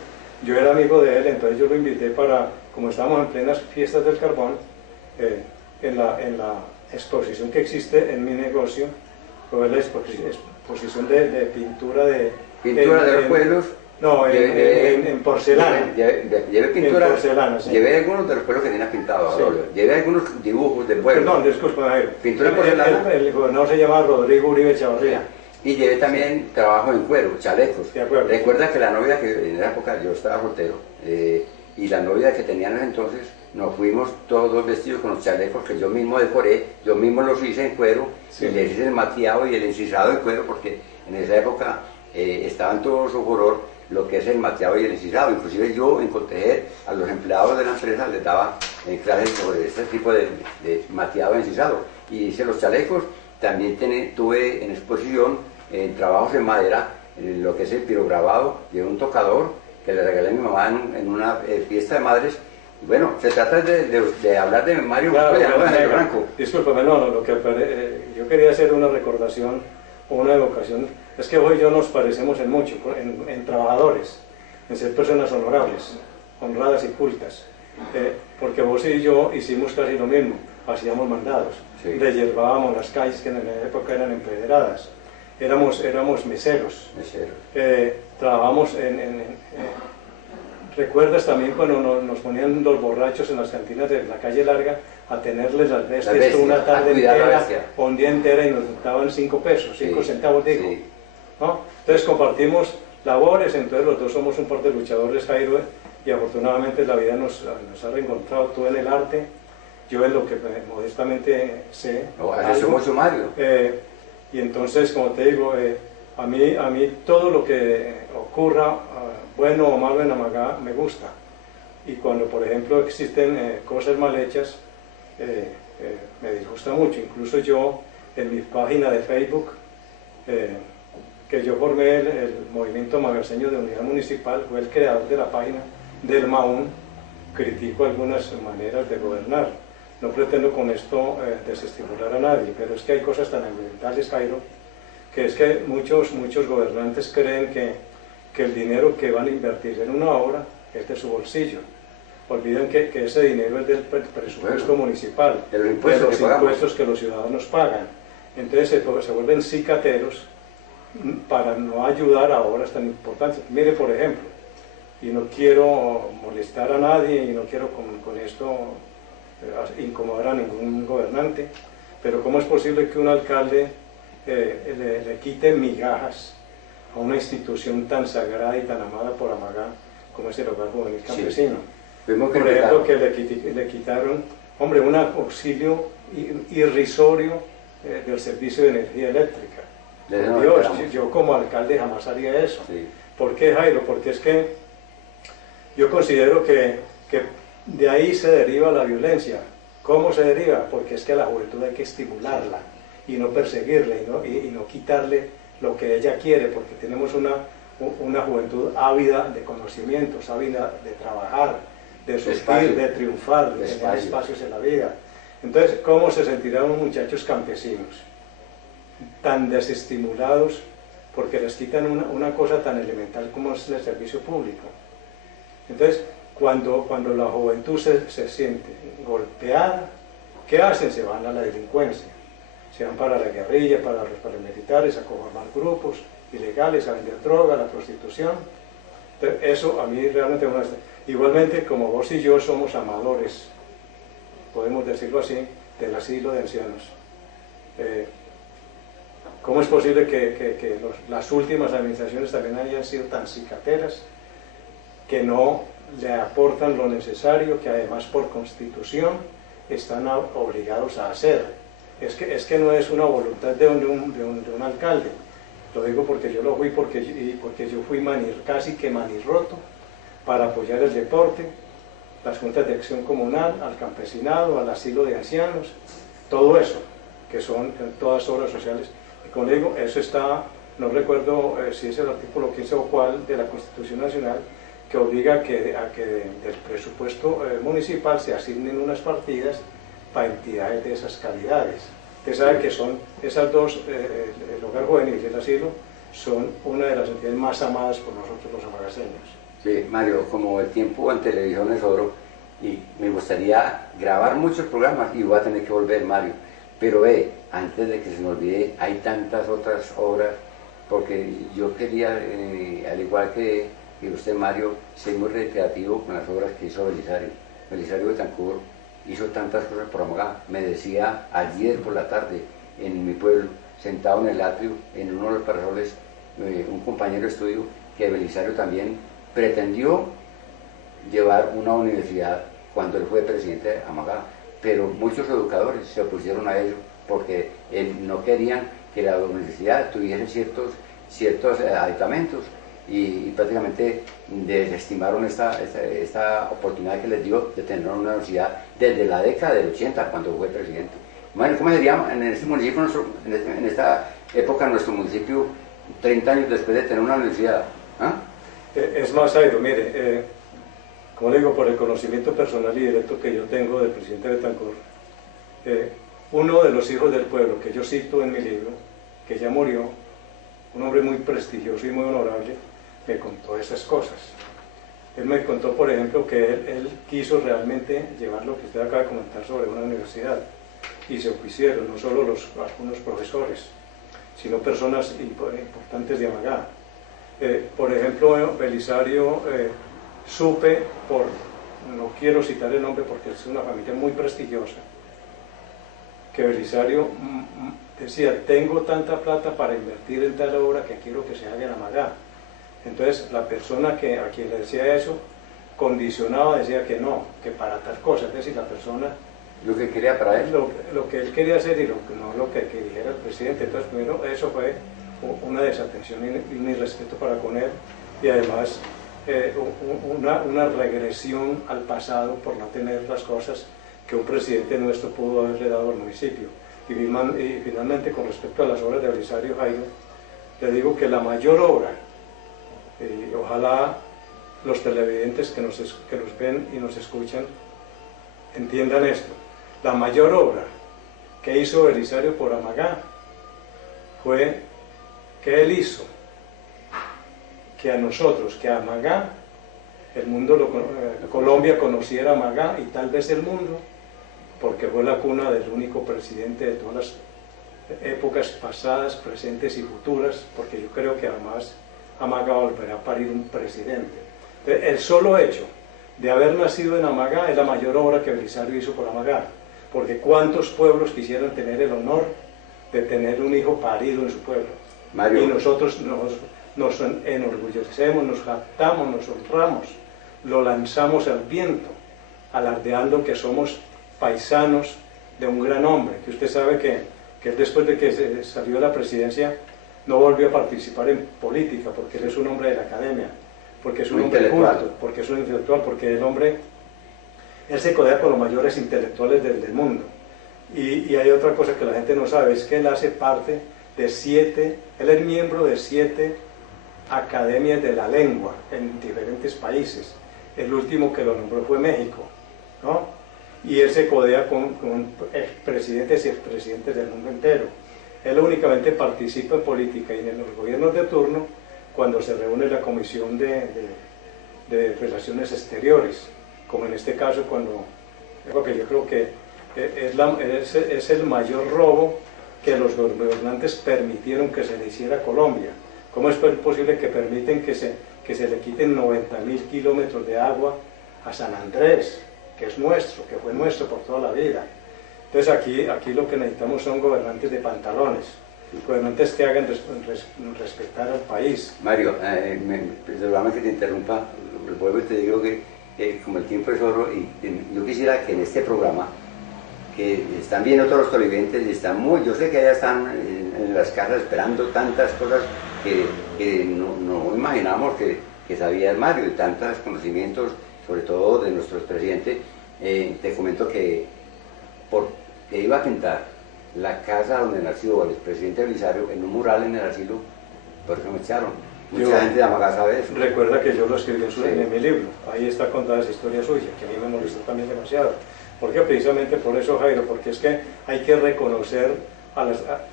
yo era amigo de él, entonces yo lo invité para, como estábamos en plenas fiestas del carbón, en la exposición que existe en mi negocio, fue la exposición de pintura de... Pintura de los pueblos. No, en porcelana. Llevé pintura, en porcelana, sí. Llevé algunos de los pueblos que tenía pintados, sí. Llevé algunos dibujos de pueblos. Perdón, disculpa, Jairo. Pintura en porcelana. El gobernador se llama Rodrigo Uribe Echevarría. Y llevé también trabajo en cuero, chalecos. De acuerdo. Recuerda que la novia, que en esa época yo estaba soltero, y la novia que tenían en ese entonces, nos fuimos todos vestidos con los chalecos que yo mismo decoré, yo mismo los hice en cuero, sí. Y les hice el maquillado y el encisado en cuero, porque en esa época estaban todos su furor lo que es el maquillado y el encisado. Inclusive yo en Cotejer a los empleados de la empresa les daba clases sobre este tipo de maquillado y encisado. Y hice los chalecos, también tuve en exposición trabajos en madera, en lo que es el pirograbado, llevé un tocador que le regalé a mi mamá en una fiesta de madres. Y bueno, se trata de hablar de Mario, claro, Franco. Discúlpame, lo que yo quería hacer una recordación o una evocación. Es que hoy yo nos parecemos en mucho, en trabajadores, en ser personas honorables, honradas y cultas, porque vos y yo hicimos casi lo mismo, hacíamos mandados, sí. Deshiervábamos las calles que en la época eran empedradas, éramos meseros. Trabajamos ¿recuerdas también cuando nos ponían los borrachos en las cantinas de la calle Larga a tenerles las bestias una tarde entera o un día entera y nos daban 5 pesos, 5 centavos, digo? Sí. ¿No? Entonces compartimos labores, entonces los dos somos un par de luchadores, Jairo, y afortunadamente la vida nos ha reencontrado, tú en el arte, yo en lo que modestamente sé. Somos Mario. Y entonces, como te digo, a mí todo lo que ocurra, bueno o malo en Amagá, me gusta. Y cuando, por ejemplo, existen cosas mal hechas, me disgusta mucho. Incluso yo, en mi página de Facebook, que yo formé el Movimiento Magarseño de Unidad Municipal, fue el creador de la página del MAUN, critico algunas maneras de gobernar. No pretendo con esto desestimular a nadie, pero es que hay cosas tan elementales, Jairo, que es que muchos gobernantes creen que el dinero que van a invertir en una obra es de su bolsillo. Olvidan que ese dinero es del presupuesto municipal, de los impuestos que los ciudadanos pagan. Entonces se vuelven cicateros para no ayudar a obras tan importantes. Mire, por ejemplo, y no quiero molestar a nadie y no quiero con esto incomodar a ningún gobernante, pero ¿cómo es posible que un alcalde le quite migajas a una institución tan sagrada y tan amada por Amagá como es el Hogar Juvenil Campesino? Sí. Por ejemplo, que le quitaron, hombre, un auxilio irrisorio del servicio de energía eléctrica. Dios, yo como alcalde jamás haría eso. Sí. ¿Por qué, Jairo? Porque es que yo considero que de ahí se deriva la violencia. ¿Cómo se deriva? Porque es que a la juventud hay que estimularla y no perseguirla y no quitarle lo que ella quiere, porque tenemos una juventud ávida de conocimientos, ávida de trabajar, de surgir, de triunfar, de tener espacios en la vida. Entonces, ¿cómo se sentirán unos muchachos campesinos tan desestimulados porque les quitan una cosa tan elemental como es el servicio público? Entonces, cuando la juventud se siente golpeada, ¿qué hacen? Se van a la delincuencia, se van para la guerrilla, para los paramilitares, a conformar grupos ilegales, a vender droga, a la prostitución. Entonces, eso a mí realmente me molesta. Igualmente, como vos y yo somos amadores, podemos decirlo así, del asilo de ancianos. ¿Cómo es posible que las últimas administraciones también hayan sido tan cicateras, que no le aportan lo necesario, que además por constitución están obligados a hacer? Es que no es una voluntad de un alcalde, Lo digo porque yo lo fui, porque yo fui casi que manirroto para apoyar el deporte, las juntas de acción comunal, al campesinado, al asilo de ancianos, todo eso, que son todas obras sociales. Y como le digo, eso está, no recuerdo si es el artículo 15 o cuál de la Constitución Nacional, que obliga a que del presupuesto municipal se asignen unas partidas para entidades de esas calidades. Usted sabe que son esas dos, el hogar juvenil y el asilo, son una de las entidades más amadas por nosotros los amagaseños. Sí, Mario, como el tiempo en televisión es oro, y me gustaría grabar muchos programas, y voy a tener que volver, Mario, pero antes de que se me olvide, hay tantas otras obras, porque yo quería, al igual que usted, Mario, ser muy recreativo con las obras que hizo Belisario. Belisario Betancur hizo tantas cosas por Amagá. Me decía ayer por la tarde, en mi pueblo, sentado en el atrio, en uno de los parasoles, un compañero de estudio, que Belisario también pretendió llevar una universidad cuando él fue presidente de Amagá, pero muchos educadores se opusieron a ello porque no querían que la universidad tuviese ciertos aditamentos, y prácticamente desestimaron esta oportunidad que les dio de tener una universidad desde la década del 80, cuando fue presidente. Bueno, ¿cómo sería en este municipio, en esta época, nuestro municipio, 30 años después de tener una universidad? ¿Ah? Es más, Jairo, mire, como le digo, por el conocimiento personal y directo que yo tengo del presidente Betancur, uno de los hijos del pueblo que yo cito en mi libro, que ya murió, un hombre muy prestigioso y muy honorable, me contó esas cosas. Él me contó, por ejemplo, que él quiso realmente llevar lo que usted acaba de comentar sobre una universidad, y se opusieron, no solo algunos profesores, sino personas importantes de Amagá. Por ejemplo, Belisario, supe, no quiero citar el nombre porque es una familia muy prestigiosa, que Belisario decía, tengo tanta plata para invertir en tal obra que quiero que se haga en Amagá. Entonces la persona a quien le decía eso, condicionaba, decía que no, que para tal cosa. Es decir, la persona... Lo que quería para él. Lo que él quería hacer y no lo que dijera el presidente. Entonces, primero, eso fue una desatención y un irrespeto para con él, y además una regresión al pasado por no tener las cosas que un presidente nuestro pudo haberle dado al municipio. Y finalmente, con respecto a las obras de Belisario, Jairo, le digo que la mayor obra, y ojalá los televidentes que nos ven y nos escuchan entiendan esto, la mayor obra que hizo Belisario por Amagá fue que él hizo que a nosotros, que a Amagá, el mundo, Colombia conociera Amagá, y tal vez el mundo, porque fue la cuna del único presidente de todas las épocas pasadas, presentes y futuras, porque yo creo que además Amagá volverá a parir un presidente. Entonces, el solo hecho de haber nacido en Amagá es la mayor obra que Belisario hizo por Amagá, porque cuántos pueblos quisieran tener el honor de tener un hijo parido en su pueblo. Mario. Y nosotros nos enorgullecemos, nos jactamos, nos honramos, lo lanzamos al viento, alardeando que somos paisanos de un gran hombre, que usted sabe que él, después de que salió de la presidencia, no volvió a participar en política, porque él es un hombre de la academia, porque es un hombre culto, porque es un intelectual, porque él se codea con los mayores intelectuales del mundo. Y hay otra cosa que la gente no sabe, es que él hace parte de él es miembro de 7 academias de la lengua en diferentes países. El último que lo nombró fue México, ¿no? Y él se codea con expresidentes y expresidentes del mundo entero. Él únicamente participa en política y en los gobiernos de turno cuando se reúne la Comisión de Relaciones Exteriores, como en este caso, porque yo creo que es el mayor robo que los gobernantes permitieron que se le hiciera a Colombia. ¿Cómo es posible que permiten que se le quiten 90.000 kilómetros de agua a San Andrés, que es nuestro, que fue nuestro por toda la vida? Entonces aquí lo que necesitamos son gobernantes de pantalones, gobernantes que hagan respetar al país. Mario, perdóname que te interrumpa, vuelvo y te digo que como el tiempo es oro, y yo quisiera que en este programa que están bien otros televidentes y están muy, yo sé que allá están en las casas esperando tantas cosas que no imaginamos que sabía Mario, y tantos conocimientos, sobre todo de nuestro presidente. Te comento que iba a pintar la casa donde nació el presidente Belisario en un mural en el asilo, por eso me echaron. Mucha gente de Amagá sabe eso. Recuerda que yo lo escribí en mi libro, ahí está contada esa historia suya, que a mí me molestó también demasiado. Porque precisamente por eso, Jairo, porque es que hay que reconocer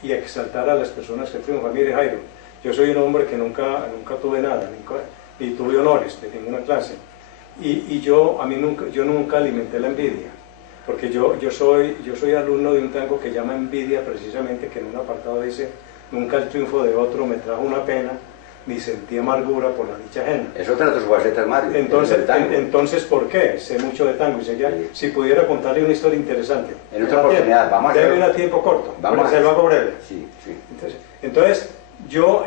y exaltar a las personas que triunfan. Mire, Jairo, yo soy un hombre que nunca tuve nada, ni tuve honores de ninguna clase. Y yo nunca alimenté la envidia, porque yo soy alumno de un tango que llama Envidia, precisamente, que en un apartado dice: nunca el triunfo de otro me trajo una pena, ni sentí amargura por la dicha ajena. Es otra de tus facetas, Mario. Entonces, ¿por qué? Sé mucho de tango, y sé ya, sí. Si pudiera contarle una historia interesante. En otra oportunidad, vamos a hacerlo. Debe a tiempo corto, vamos se lo hago breve. Sí, sí. Entonces, yo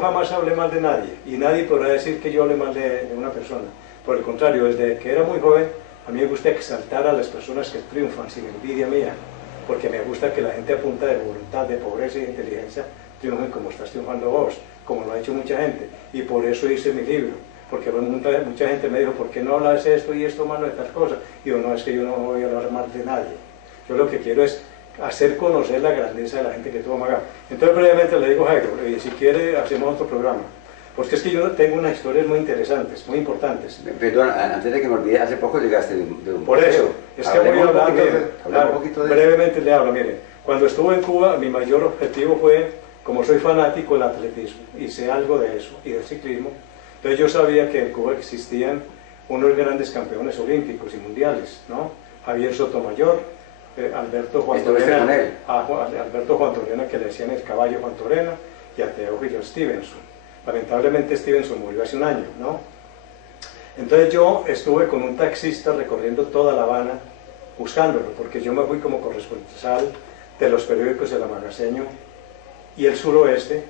jamás hablé mal de nadie, y nadie podrá decir que yo hablé mal de una persona. Por el contrario, desde que era muy joven, a mí me gusta exaltar a las personas que triunfan sin envidia mía, porque me gusta que la gente a punta de voluntad, de pobreza y de inteligencia triunfen como estás triunfando vos, como lo ha hecho mucha gente, y por eso hice mi libro, porque mucha gente me dijo: ¿por qué no hablas esto y esto malo de tal cosa? Y yo: no, es que yo no voy a hablar mal de nadie, yo lo que quiero es hacer conocer la grandeza de la gente que tuvo Amagá. Entonces, brevemente le digo: Jairo, si quiere hacemos otro programa, porque es que yo tengo unas historias muy interesantes, muy importantes. Perdón, antes de que me olvide, hace poco llegaste de un Por eso, es que voy hablando, claro, brevemente le hablo. Mire, cuando estuve en Cuba, mi mayor objetivo fue, como soy fanático del atletismo, y sé algo de eso, y del ciclismo, entonces yo sabía que en Cuba existían unos grandes campeones olímpicos y mundiales, ¿no? Javier Sotomayor, Alberto Juan Torena, que le decían el caballo Juan Torena, y a Teófilo Stevenson. Lamentablemente Stevenson murió hace un año, ¿no? Entonces yo estuve con un taxista recorriendo toda La Habana buscándolo, porque yo me fui como corresponsal de los periódicos El Amagaseño y El Suroeste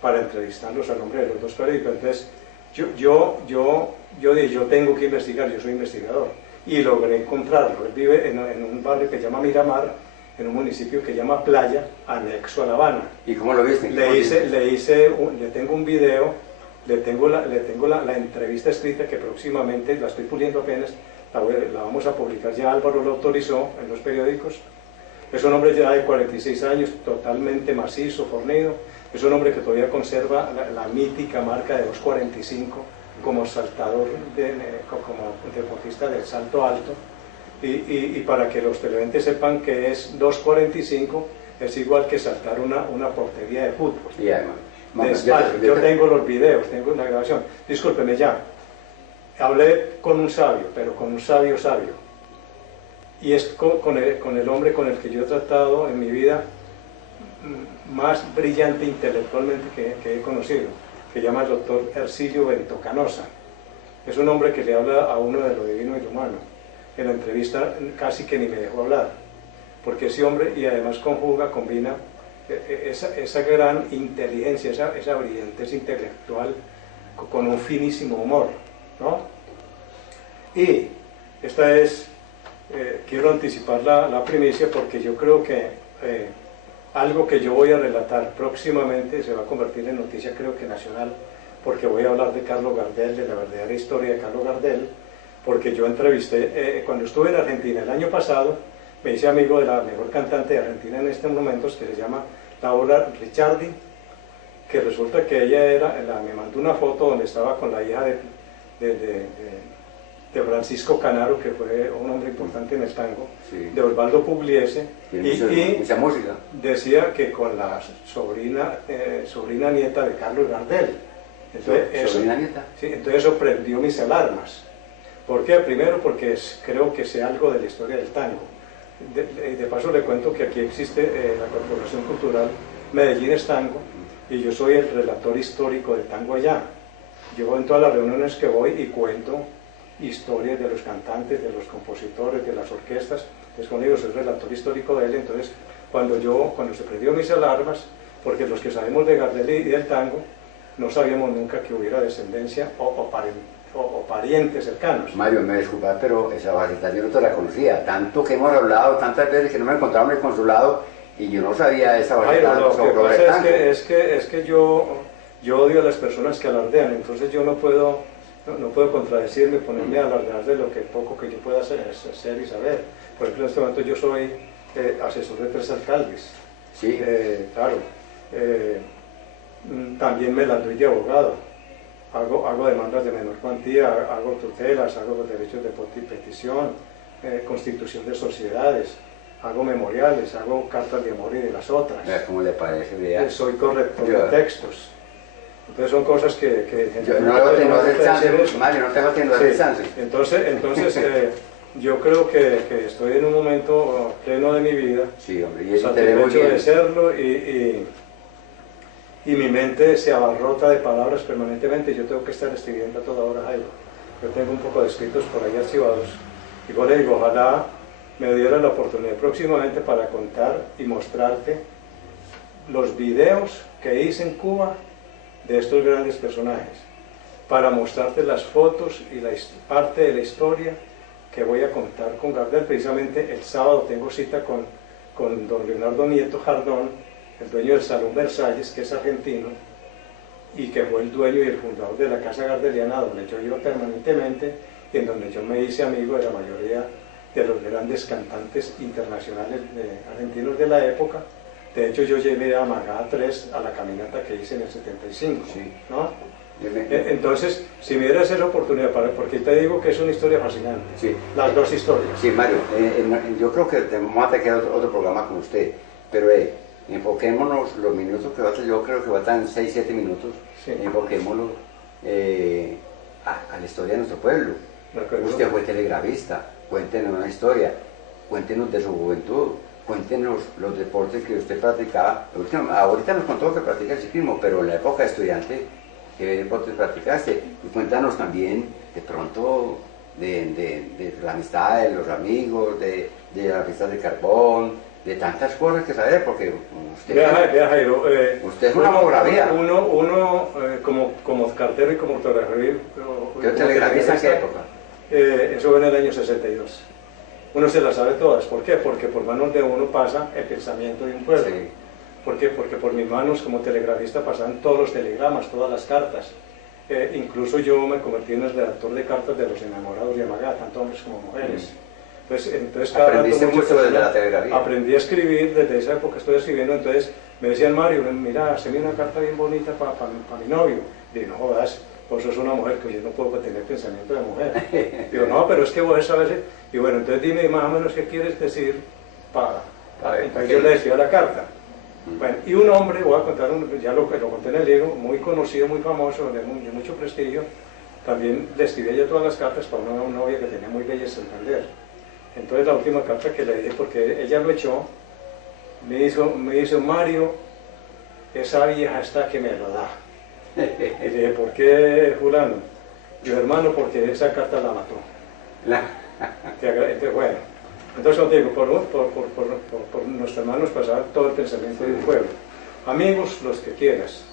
para entrevistarlos a nombre de los dos periódicos. Entonces yo dije: yo tengo que investigar, yo soy investigador, y logré encontrarlo. Él vive en un barrio que se llama Miramar, en un municipio que se llama Playa, anexo a La Habana. ¿Y cómo lo viste? Le tengo un video, le tengo la entrevista escrita, que próximamente la estoy puliendo apenas, la vamos a publicar, ya Álvaro lo autorizó en los periódicos. Es un hombre ya de 46 años, totalmente macizo, fornido. Es un hombre que todavía conserva la mítica marca de 2.45 como saltador, como deportista del salto alto. Y para que los televidentes sepan que es 2.45, es igual que saltar una portería de fútbol. Y además, yo tengo los videos, tengo la grabación. Discúlpeme ya. Hablé con un sabio, pero con un sabio. Y es con el hombre con el que yo he tratado en mi vida más brillante intelectualmente que he conocido, que se llama el doctor Ercilio Bento Canosa. Es un hombre que le habla a uno de lo divino y lo humano. En la entrevista casi que ni me dejó hablar, porque ese hombre, y además combina esa gran inteligencia, esa brillantez intelectual con un finísimo humor, ¿no? Y esta es, quiero anticipar la primicia, porque yo creo que algo que yo voy a relatar próximamente se va a convertir en noticia, creo que nacional, porque voy a hablar de Carlos Gardel, de la verdadera historia de Carlos Gardel, porque yo entrevisté, cuando estuve en Argentina el año pasado, me hice amigo de la mejor cantante de Argentina en estos momentos, que se llama Laura Ricciardi, que resulta que ella me mandó una foto donde estaba con la hija de Francisco Canaro, que fue un hombre importante en el tango, sí, de Osvaldo Pugliese, y mucha música. Decía que con la sobrina nieta de Carlos Gardel. Entonces, ¿Sobrina nieta? Sí, entonces eso prendió mis alarmas. ¿Por qué? Primero porque creo que sé algo de la historia del tango. De paso le cuento que aquí existe la Corporación Cultural Medellín es Tango, y yo soy el relator histórico del tango allá. Yo en todas las reuniones que voy y cuento historias de los cantantes, de los compositores, de las orquestas, es con ellos, soy el relator histórico de él. Entonces cuando se prendió mis alarmas, porque los que sabemos de Gardel y del tango, no sabíamos nunca que hubiera descendencia o o parientes cercanos. Mario, me disculpas, pero esa faceta yo no te la conocía. Tanto que hemos hablado, tantas veces que no me encontraba en el consulado y yo no sabía esa faceta. Lo que pasa es que yo odio a las personas que alardean, entonces yo no puedo contradecirme, ponerme a alardear de lo que poco que yo pueda hacer y saber. Por ejemplo, en este momento yo soy asesor de 3 alcaldes. Sí. Claro. También me la doy de abogado. Hago demandas de menor cuantía, hago tutelas, hago los derechos de petición, constitución de sociedades, hago memoriales, hago cartas de amor y de las otras. ¿Cómo le parece? Vea. Soy corrector de textos. Entonces son cosas que yo no tengo el chance, Mario, no tengo el chance. Entonces yo creo que estoy en un momento pleno de mi vida, sí, hombre, y satisfecho de serlo, y mi mente se abarrota de palabras permanentemente. Yo tengo que estar escribiendo a toda hora, Jairo. Yo tengo un poco de escritos por ahí archivados. Y yo le digo, ojalá me diera la oportunidad próximamente para contar y mostrarte los videos que hice en Cuba de estos grandes personajes, para mostrarte las fotos y la parte de la historia que voy a contar con Gardel. Precisamente el sábado tengo cita con don Leonardo Nieto Jardón, el dueño del Salón Versalles, que es argentino, y que fue el dueño y el fundador de la Casa Gardeliana, donde yo iba permanentemente y en donde yo me hice amigo de la mayoría de los grandes cantantes internacionales argentinos de la época. De hecho, yo llevé a Magá 3 a la caminata que hice en el 75, sí. ¿no? Entonces, si me dieras esa oportunidad, porque te digo que es una historia fascinante, sí. Las dos historias. Sí, Mario, yo creo que vamos a tener otro programa con usted, pero enfoquémonos los minutos que va a estar, yo creo que va a estar en 6-7 minutos, sí. Enfoquémonos a la historia de nuestro pueblo. Usted fue telegrafista, cuéntenos una historia, cuéntenos de su juventud, cuéntenos los deportes que usted practicaba. Ahorita nos contó que practica el ciclismo, pero en la época de estudiante, ¿qué deportes practicaste? Y cuéntanos también, de pronto, de la amistad de los amigos, de las fiestas de carbón, de tantas cosas que saber, porque usted, vea, Jairo, usted es una monografía. Uno como cartero y como telegrafista. ¿Qué telegrafista en qué época? Eso fue en el año 62. Uno se las sabe todas. ¿Por qué? Porque por manos de uno pasa el pensamiento de un pueblo. Sí. ¿Por qué? Porque por mis manos como telegrafista pasan todos los telegramas, todas las cartas. Incluso yo me convertí en el redactor de cartas de los enamorados de Amagá, tanto hombres como mujeres. Entonces aprendiste mucho desde la telegrafía. Aprendí a escribir, desde esa época estoy escribiendo. Entonces me decían, Mario, mira, hazme una carta bien bonita para mi novio. Digo, no jodas, vos sos una mujer, que yo no puedo tener pensamiento de mujer. Digo, no, pero es que vos sabes. Y bueno, entonces dime más o menos qué quieres decir para. Entonces yo le decía la carta. Bueno, y un hombre, voy a contar, ya lo conté en el libro, muy conocido, muy famoso, de mucho prestigio, también le escribía yo todas las cartas para una novia que tenía muy bella en Santander. Entonces la última carta que le dije, porque ella lo echó, me hizo Mario, esa vieja está que me lo da. Y le dije, ¿por qué, fulano? Yo, hermano, porque esa carta la mató. Entonces, bueno, entonces como te digo, por nuestras manos pasaba todo el pensamiento de un pueblo. Amigos, los que quieras.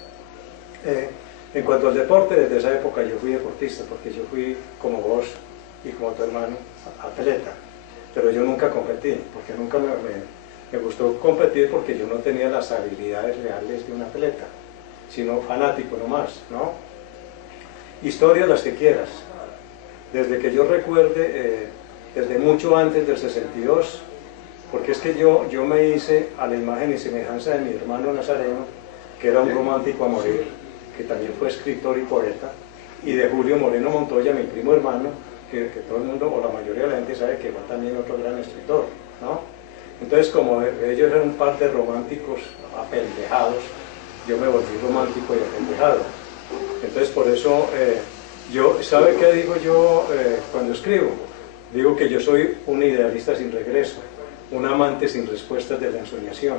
En cuanto al deporte, desde esa época yo fui deportista, porque yo fui como vos y como tu hermano, atleta. Pero yo nunca competí, porque nunca me gustó competir, porque yo no tenía las habilidades reales de un atleta, sino fanático nomás, ¿no? Historias las que quieras. Desde que yo recuerde, desde mucho antes del 62, porque es que yo me hice a la imagen y semejanza de mi hermano Nazareno, que era un romántico a morir, que también fue escritor y poeta, y de Julio Moreno Montoya, mi primo hermano, que todo el mundo, o la mayoría de la gente sabe que fue también otro gran escritor, ¿no? Entonces, como ellos eran un par de románticos apendejados, yo me volví romántico y apendejado. Entonces, por eso, ¿sabe qué digo yo cuando escribo? Digo que yo soy un idealista sin regreso, un amante sin respuestas de la ensoñación,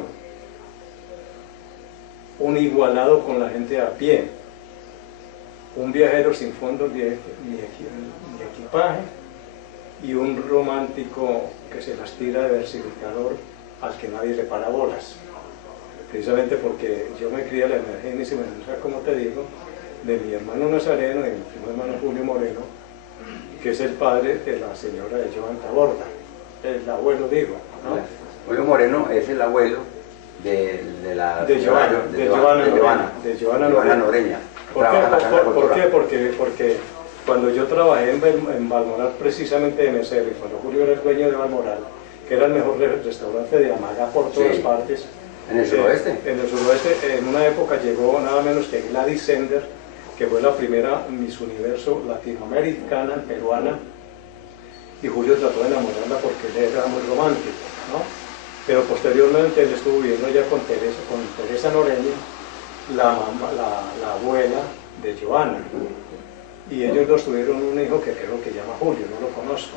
un igualado con la gente a pie, un viajero sin fondos ni equipaje, y un romántico que se las tira de versificador al que nadie le para bolas. Precisamente porque yo me crié a la emergencia y me como te digo, de mi hermano Nazareno y de mi primo hermano Julio Moreno, que es el padre de la señora de Joan Taborda, el abuelo digo, ¿no? Julio Moreno es el abuelo de Joana Noreña. ¿Por qué? Porque cuando yo trabajé en Balmoral, precisamente de mesero, y cuando Julio era el dueño de Balmoral, que era el mejor restaurante de Amagá por todas partes. ¿En el suroeste? En el suroeste, en una época llegó nada menos que Gladys Sender, que fue la primera Miss Universo latinoamericana, peruana, y Julio trató de enamorarla porque él era muy romántico, ¿no? Pero posteriormente él estuvo viviendo ya con Teresa Noreña, la abuela de Joana, y ellos dos tuvieron un hijo que creo que llama Julio, no lo conozco,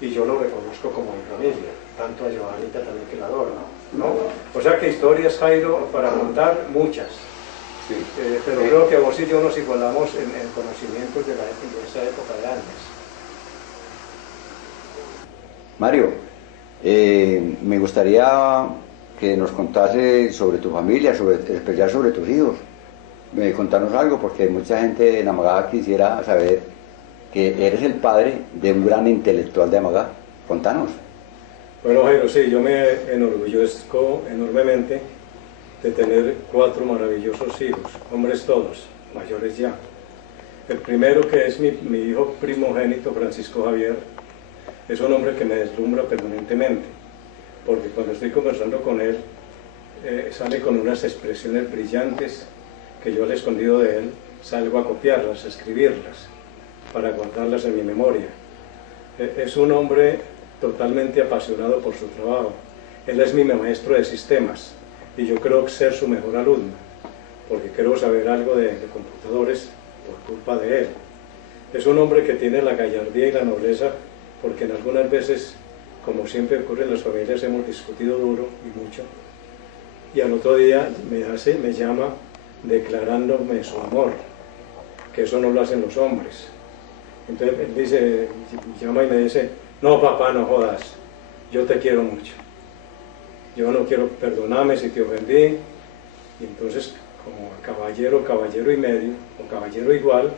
y yo lo reconozco como mi familia, tanto a Joanita también que la adoro, ¿no? O sea que historias, Jairo, para contar, muchas. Sí. Pero creo que vos y yo nos igualamos en conocimientos de esa época de antes. Mario, me gustaría que nos contase sobre tu familia, especial sobre tus hijos. Contanos algo, porque mucha gente en Amagá quisiera saber que eres el padre de un gran intelectual de Amagá. Contanos. Bueno, Jairo, sí, yo me enorgullezco enormemente de tener 4 maravillosos hijos, hombres todos, mayores ya. El primero, que es mi hijo primogénito, Francisco Javier, es un hombre que me deslumbra permanentemente, porque cuando estoy conversando con él, sale con unas expresiones brillantes que yo al escondido de él salgo a copiarlas, a escribirlas, para guardarlas en mi memoria. Es un hombre totalmente apasionado por su trabajo. Él es mi maestro de sistemas y yo creo ser su mejor alumno, porque quiero saber algo de computadores por culpa de él. Es un hombre que tiene la gallardía y la nobleza, porque en algunas veces, como siempre ocurre en las familias, hemos discutido duro y mucho, y al otro día me llama declarándome su amor, que eso no lo hacen los hombres. Entonces él llama y me dice: no, papá, no jodas, yo te quiero mucho, yo no quiero, perdonarme si te ofendí. Y entonces, como caballero y medio, o caballero igual,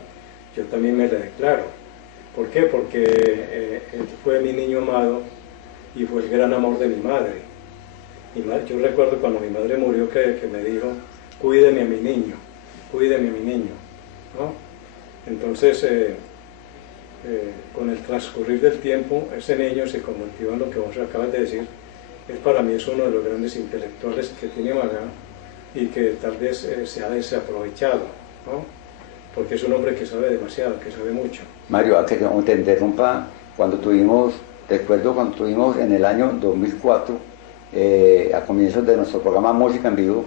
yo también me le declaro. ¿Por qué? Porque él fue mi niño amado y fue el gran amor de mi madre. Yo recuerdo cuando mi madre murió que me dijo: cuídeme a mi niño, ¿no? Entonces, con el transcurrir del tiempo, ese niño se convirtió en lo que vos acabas de decir. Él para mí es uno de los grandes intelectuales que tiene Amagá y que tal vez se ha desaprovechado, ¿no? Porque es un hombre que sabe demasiado, que sabe mucho. Mario, antes que te interrumpa, recuerdo cuando tuvimos en el año 2004, a comienzos de nuestro programa Música en Vivo,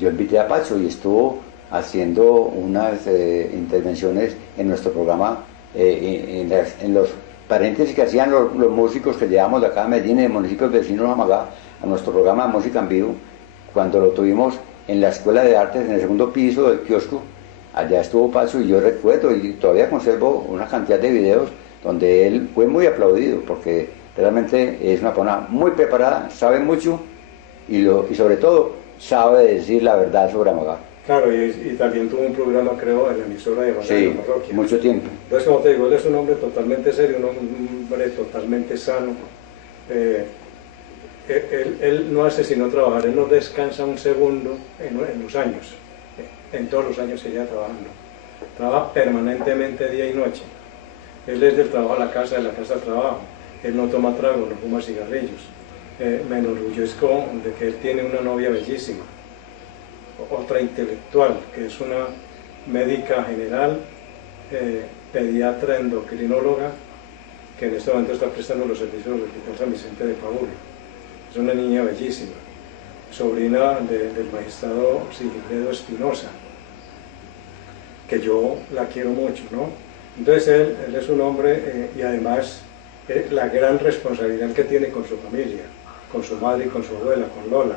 yo invité a Pacho y estuvo haciendo unas intervenciones en nuestro programa, en los paréntesis que hacían los músicos que llevamos de acá a Medellín, de municipios vecinos a Amagá, a nuestro programa Música en Vivo, cuando lo tuvimos en la Escuela de Artes, en el segundo piso del kiosco. Allá estuvo Pacho y yo recuerdo y todavía conservo una cantidad de videos donde él fue muy aplaudido, porque realmente es una persona muy preparada, sabe mucho y sobre todo sabe decir la verdad sobre Amagá. Claro, y también tuvo un programa, creo, en la emisora de Amagá, sí, en la parroquia. Mucho tiempo. Entonces, como te digo, él es un hombre totalmente serio, un hombre totalmente sano. Él no hace sino trabajar, él no descansa un segundo en los años, en todos los años que lleva trabajando. Trabaja permanentemente día y noche. Él es del trabajo a la casa, de la casa al trabajo. Él no toma trago, no fuma cigarrillos. Me enorgullezco de que él tiene una novia bellísima, otra intelectual, que es una médica general, pediatra endocrinóloga, que en este momento está prestando los servicios del Hospital San Vicente de Paúl. Es una niña bellísima, sobrina del magistrado Sigifredo Espinosa, que yo la quiero mucho, ¿no? Entonces él es un hombre, y además la gran responsabilidad que tiene con su familia, con su madre y con su abuela, con Lola,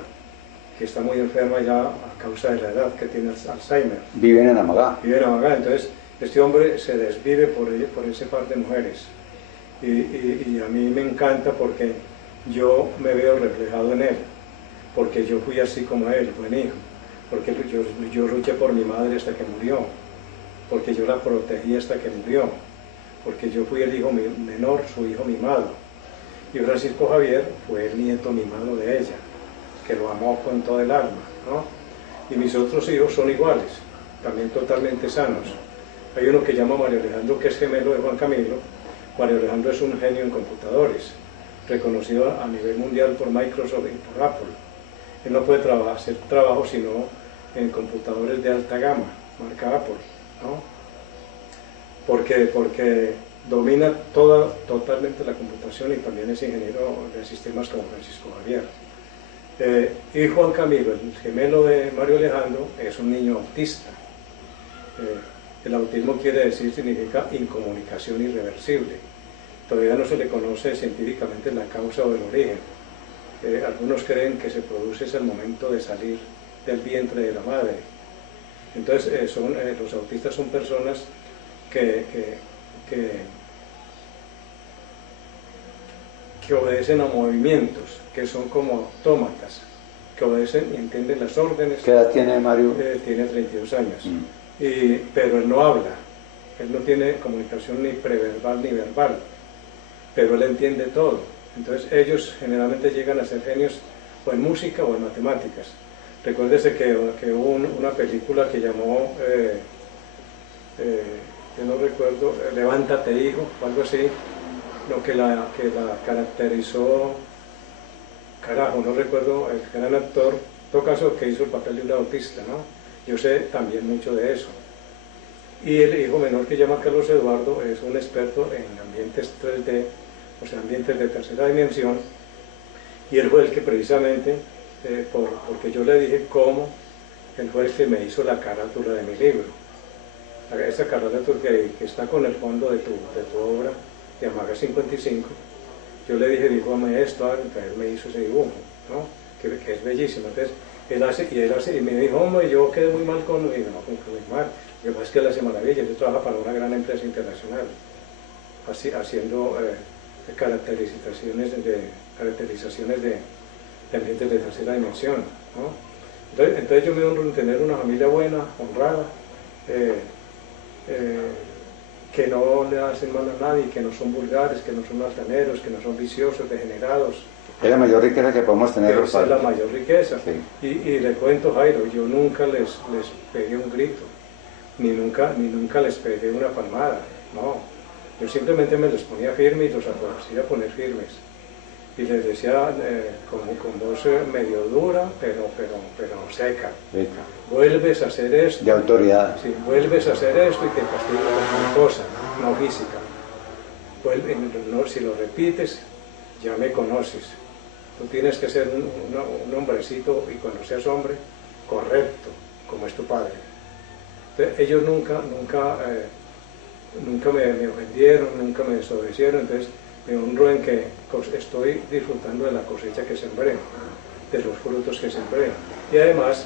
que está muy enferma ya a causa de la edad, que tiene Alzheimer. Viven en Amagá. Viven en Amagá, entonces este hombre se desvive por ese par de mujeres. Y a mí me encanta porque yo me veo reflejado en él, porque yo fui así como él, buen hijo, porque yo luché por mi madre hasta que murió, porque yo la protegí hasta que murió, porque yo fui el hijo menor, su hijo mimado, y Francisco Javier fue el nieto mimado de ella, que lo amó con todo el alma, ¿no? Y mis otros hijos son iguales, también totalmente sanos. Hay uno que llama Mario Alejandro, que es gemelo de Juan Camilo. Mario Alejandro es un genio en computadores, reconocido a nivel mundial por Microsoft y por Apple. Él no puede hacer trabajo sino en computadores de alta gama, marca Apple, ¿no? Porque domina totalmente la computación y también es ingeniero de sistemas como Francisco Javier. Y Juan Camilo, el gemelo de Mario Alejandro, es un niño autista. El autismo significa incomunicación irreversible. Todavía no se le conoce científicamente la causa o el origen. Algunos creen que se produce al momento de salir del vientre de la madre. Entonces, los autistas son personas que obedecen a movimientos, que son como autómatas, que obedecen y entienden las órdenes. ¿Qué edad tiene Mario? Tiene 32 años. Pero él no habla, él no tiene comunicación ni preverbal ni verbal, pero él entiende todo. Entonces ellos generalmente llegan a ser genios o en música o en matemáticas. Recuérdese que hubo una película que llamó, yo no recuerdo, Levántate hijo, o algo así, que la caracterizó, carajo, no recuerdo, el gran actor, en todo caso que hizo el papel de un autista, ¿no? Yo sé también mucho de eso. Y el hijo menor, que llama Carlos Eduardo, es un experto en ambientes 3D, o sea, ambientes de tercera dimensión, y él fue el que precisamente, porque yo le dije cómo, él fue el que me hizo la carátula de mi libro. Esa carátula que está con el fondo de tu obra, de Amaga 55, yo le dije, dibújame esto, entonces él me hizo ese dibujo, ¿no? Que es bellísimo. Entonces, él hace, y me dijo, hombre, yo quedé muy mal con, y no, muy mal, lo que pasa es que él hace maravillas, él trabaja para una gran empresa internacional, haciendo caracterizaciones de ambientes de tercera dimensión, ¿no? Entonces yo me honro en tener una familia buena, honrada, que no le hacen mal a nadie, que no son vulgares, que no son altaneros, que no son viciosos, degenerados. Es la mayor riqueza que podemos tener los padres. Esa es la mayor riqueza. Sí. Y le cuento, Jairo, yo nunca les pegué un grito, ni nunca les pegué una palmada, no. Yo simplemente me les ponía firme y los hacía poner firmes. Y les decía con voz medio dura, pero seca. Rica. Vuelves a hacer esto. De autoridad. Sí, vuelves a hacer esto y te castigo con una cosa, no física. Si lo repites, ya me conoces. Tú tienes que ser un hombrecito, y cuando seas hombre, correcto, como es tu padre. Entonces, ellos nunca me ofendieron, nunca me desobedecieron, entonces me honro en que estoy disfrutando de la cosecha que sembré, de los frutos que sembré. Y además,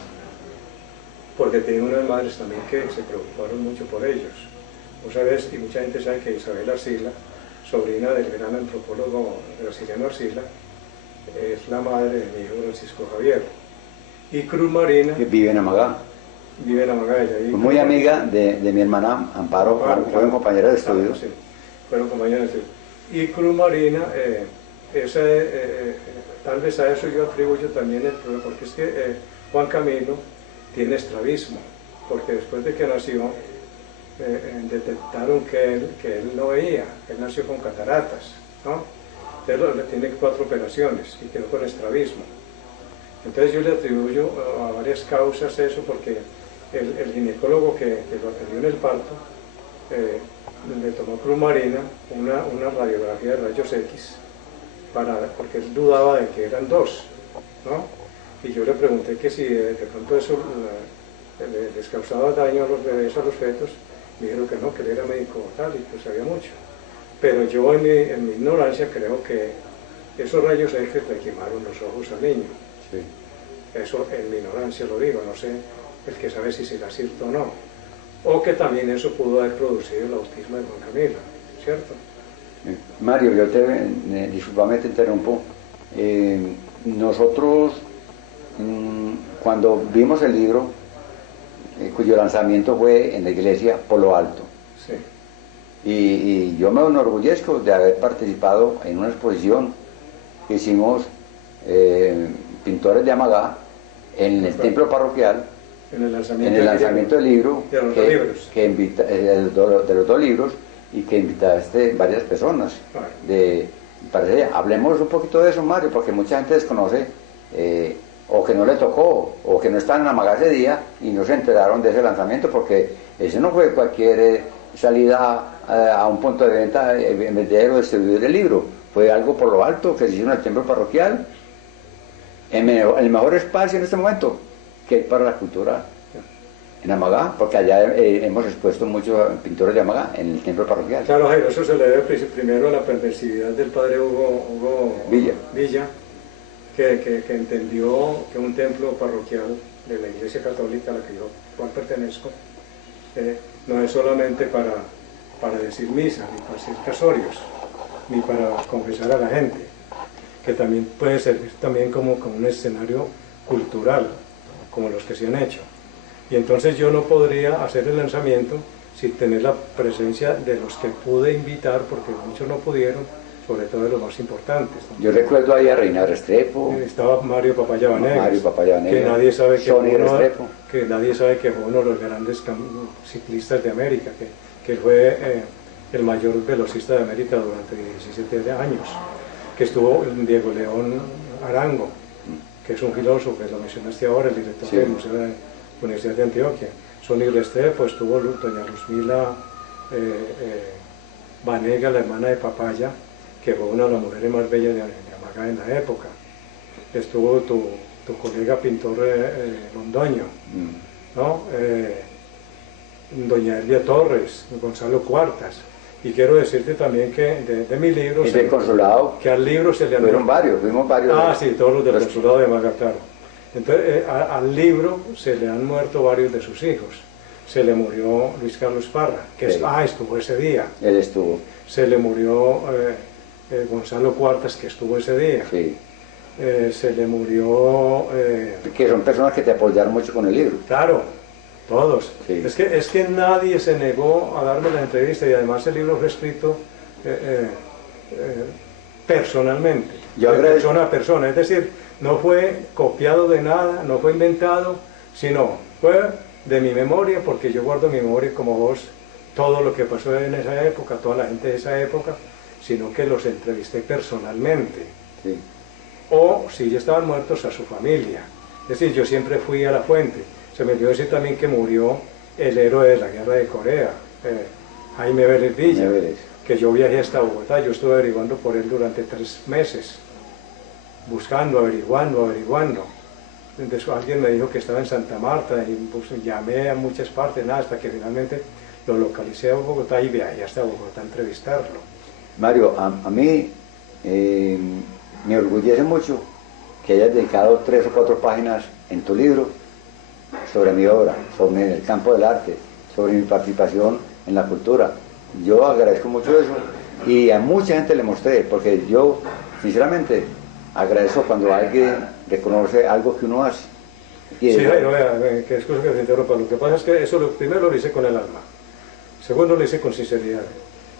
porque tenía unas madres también que se preocuparon mucho por ellos. Vos sabés, y mucha gente sabe que Isabel Arcila, sobrina del gran antropólogo brasiliano Arcila, es la madre de mi hijo Francisco Javier. Y Cruz Marina... Que vive en Amagá. Vive en Amagá. Muy amiga de mi hermana Amparo, fueron compañeras de estudio. Sí, fueron compañeras de estudio. Y Cruz Marina, tal vez a eso yo atribuyo también el problema, porque es que Juan Camilo tiene estrabismo, porque después de que nació, detectaron que él no veía, él nació con cataratas, ¿no? Entonces tiene 4 operaciones y quedó con estrabismo. Entonces yo le atribuyo a varias causas eso, porque el ginecólogo que lo atendió en el parto, le tomó Cruz Marina una radiografía de rayos X, porque él dudaba de que eran 2, ¿no? Y yo le pregunté que si de pronto eso les causaba daño a los bebés, a los fetos. Me dijeron que no, que él era médico tal, y pues sabía mucho. Pero yo en mi ignorancia creo que esos rayos X le quemaron los ojos al niño. Sí. Eso en mi ignorancia lo digo, no sé el que sabe si será cierto o no. O que también eso pudo haber producido el autismo de Juan Camilo, ¿cierto? Mario, yo disculpame, te interrumpo. Nosotros, cuando vimos el libro, cuyo lanzamiento fue en la iglesia Polo Alto. Sí. Y yo me enorgullezco de haber participado en una exposición que hicimos pintores de Amagá en el templo parroquial, En el lanzamiento del libro, de los dos libros. de los dos libros, y que invitaste varias personas. Hablemos un poquito de eso, Mario, porque mucha gente desconoce, o que no le tocó, o que no están en Amagá ese día y no se enteraron de ese lanzamiento, porque ese no fue cualquier salida a un punto de venta, vendedor o distribuidor del libro. Fue algo por lo alto que se hizo en el templo parroquial, el mejor espacio en este momento que hay para la cultura en Amagá, porque allá hemos expuesto muchos pintores de Amagá en el templo parroquial. Claro, Jairo, eso se le debe primero a la perversividad del padre Hugo Villa, que entendió que un templo parroquial de la Iglesia Católica a la que yo pertenezco no es solamente para decir misa, ni para decir casorios, ni para confesar a la gente, que también puede servir también como un escenario cultural, como los que se han hecho. Y entonces yo no podría hacer el lanzamiento sin tener la presencia de los que pude invitar, porque muchos no pudieron, sobre todo de los más importantes. Yo recuerdo ahí a Reina Restrepo. Estaba Mario Papaya Vanegas, que nadie sabe que fue uno de los grandes ciclistas de América, que fue el mayor velocista de América durante 17 años, que estuvo Diego León Arango, que es un filósofo, que lo mencionaste ahora, el director del Museo de la Universidad de Antioquia. Sonny Restrepo, estuvo doña Luzmila Vanegas, la hermana de Papaya, que fue una de las mujeres más bellas de Amagá en la época. Estuvo tu colega pintor Londoño, ¿no? Doña Elia Torres, Gonzalo Cuartas. Y quiero decirte también que de mi libro... ¿Y del consulado? Que al libro se le han... Fuimos varios. Ah, sí, todos los del consulado de Amagá, claro. Entonces, al libro se le han muerto varios de sus hijos. Se le murió Luis Carlos Parra, que estuvo ese día. Él estuvo. Se le murió Gonzalo Cuartas, que estuvo ese día. Sí. Se le murió... que son personas que te apoyaron mucho con el libro. Claro, todos. Sí. Es que nadie se negó a darme la entrevista, y además el libro fue escrito personalmente, persona a persona. Es decir, no fue copiado de nada, no fue inventado, sino fue de mi memoria, porque yo guardo mi memoria como vos, todo lo que pasó en esa época, toda la gente de esa época, sino que los entrevisté personalmente. Sí. O, si ya estaban muertos, a su familia. Es decir, yo siempre fui a la fuente. Se me olvidó decir también que murió el héroe de la guerra de Corea, Jaime Vélez Villa, que yo viajé hasta Bogotá. Yo estuve averiguando por él durante 3 meses, buscando, averiguando. Entonces alguien me dijo que estaba en Santa Marta, y pues, llamé a muchas partes, nada, hasta que finalmente lo localicé a Bogotá y viajé hasta Bogotá a entrevistarlo. Mario, a mí me orgullece mucho que hayas dedicado 3 o 4 páginas en tu libro sobre mi obra, sobre el campo del arte, sobre mi participación en la cultura. Yo agradezco mucho eso, y a mucha gente le mostré, porque yo sinceramente agradezco cuando alguien reconoce algo que uno hace. Sí, Jairo, que excusa que te interrumpa. Lo que pasa es que eso primero lo hice con el alma, segundo lo hice con sinceridad,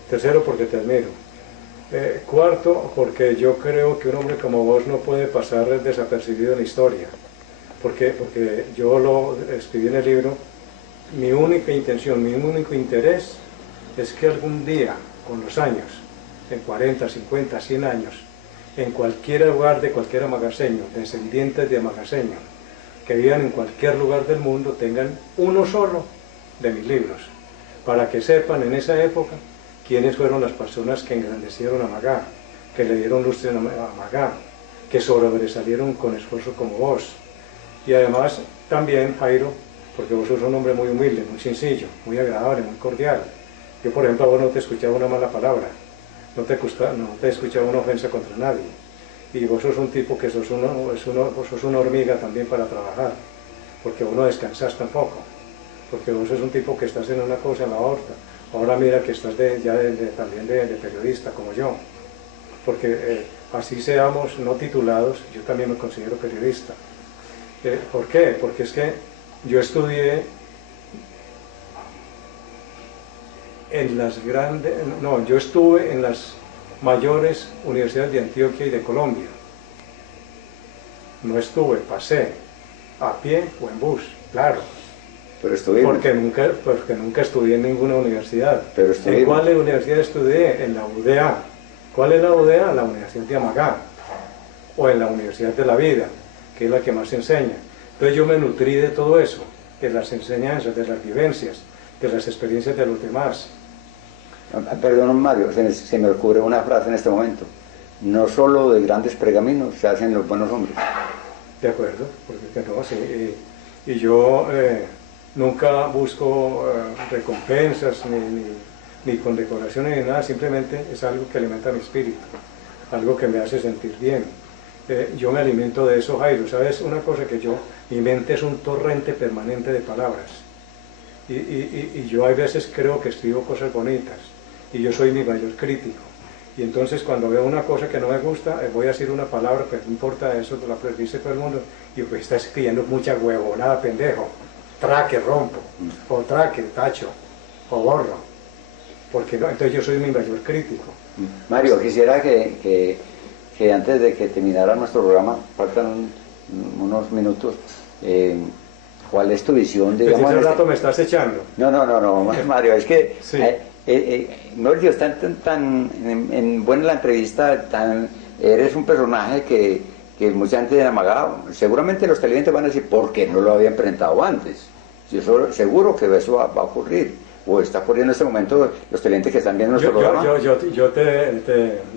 tercero porque te admiro, cuarto porque yo creo que un hombre como vos no puede pasar desapercibido en la historia, porque yo lo escribí en el libro. Mi única intención, mi único interés es que algún día, con los años, en 40, 50, 100 años, en cualquier lugar de cualquier amagaseño, descendientes de amagaseños, que vivan en cualquier lugar del mundo, tengan uno solo de mis libros, para que sepan en esa época quiénes fueron las personas que engrandecieron a Amagá, que le dieron lustre a Amagá, que sobresalieron con esfuerzo como vos. Y además también, Jairo, porque vos sos un hombre muy humilde, muy sencillo, muy agradable, muy cordial. Yo, por ejemplo, a vos no te escuchaba una mala palabra, no te escuchaba una ofensa contra nadie. Y vos sos un tipo que sos una hormiga también para trabajar, porque vos no descansás tampoco, porque vos sos un tipo que estás en una cosa, en la otra. Ahora mira que estás también de periodista como yo, porque así seamos no titulados, yo también me considero periodista. ¿Por qué? Porque es que yo estudié en las grandes, no, yo estuve en las mayores universidades de Antioquia y de Colombia. No estuve, pasé, a pie o en bus, claro. Pero estuvimos. Porque nunca estudié en ninguna universidad. Pero ¿En cuál universidad estudié? En la UDA. ¿Cuál es la UDA? La Universidad de Amagá. O en la Universidad de la Vida, que es la que más enseña. Entonces yo me nutrí de todo eso, de las enseñanzas, de las vivencias, de las experiencias de los demás. Perdón, Mario, se me ocurre una frase en este momento. No solo de grandes pergaminos se hacen los buenos hombres. De acuerdo, porque no, sí. Y yo nunca busco recompensas ni condecoraciones ni nada, simplemente es algo que alimenta mi espíritu, algo que me hace sentir bien. Yo me alimento de eso, Jairo. ¿Sabes una cosa? Que mi mente es un torrente permanente de palabras. Y yo hay veces creo que escribo cosas bonitas, y yo soy mi mayor crítico. Y entonces cuando veo una cosa que no me gusta, voy a decir una palabra, pero no importa, eso la dice todo el mundo, y pues está escribiendo mucha huevonada, pendejo. Traque, rompo, o traque, tacho, o borro. Porque no, entonces yo soy mi mayor crítico. Mario, quisiera que antes de que terminara nuestro programa, faltan unos minutos, ¿cuál es tu visión? Digamos, ¿hace rato me estás echando? No, Mario, es que sí. Mario, está en buena la entrevista, eres un personaje que mucha gente de Amagá, seguramente los televidentes van a decir, ¿por qué no lo habían presentado antes? Yo seguro que eso va a ocurrir, o está ocurriendo en este momento, los televidentes que están viendo nuestro programa.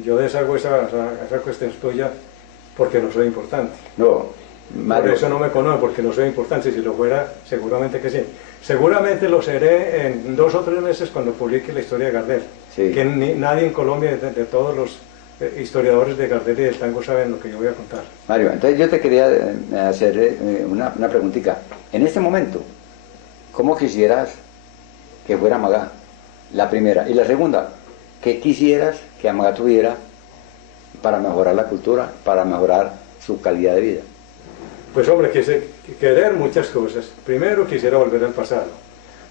Yo deshago esa cuestión tuya porque no soy importante. No, Mario. Por eso no me conozco, porque no soy importante. Si lo fuera, seguramente que sí. Seguramente lo seré en 2 o 3 meses cuando publique la historia de Gardel. Sí. Que nadie en Colombia, de todos los historiadores de Gardel y del tango, saben lo que yo voy a contar. Mario, entonces yo te quería hacer una preguntita. En este momento, ¿cómo quisieras que fuera Amagá? La primera. Y la segunda, ¿qué quisieras que Amagá tuviera para mejorar la cultura, para mejorar su calidad de vida? Pues hombre, querer muchas cosas. Primero quisiera volver al pasado,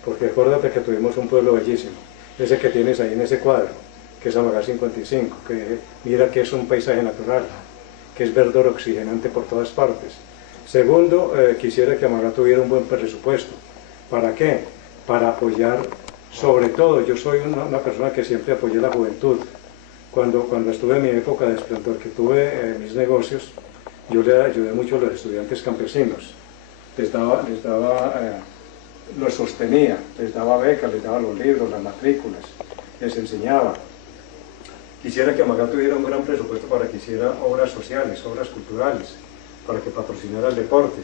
porque acuérdate que tuvimos un pueblo bellísimo, ese que tienes ahí en ese cuadro, que es Amagá 55, que mira que es un paisaje natural, que es verdor oxigenante por todas partes. Segundo, quisiera que Amagá tuviera un buen presupuesto. ¿Para qué? Para apoyar, sobre todo, yo soy una persona que siempre apoyé la juventud. Cuando estuve en mi época de esplendor, que tuve mis negocios, yo le ayudé mucho a los estudiantes campesinos, los sostenía, les daba becas, les daba los libros, las matrículas, les enseñaba. Quisiera que Amagá tuviera un gran presupuesto para que hiciera obras sociales, obras culturales, para que patrocinara el deporte,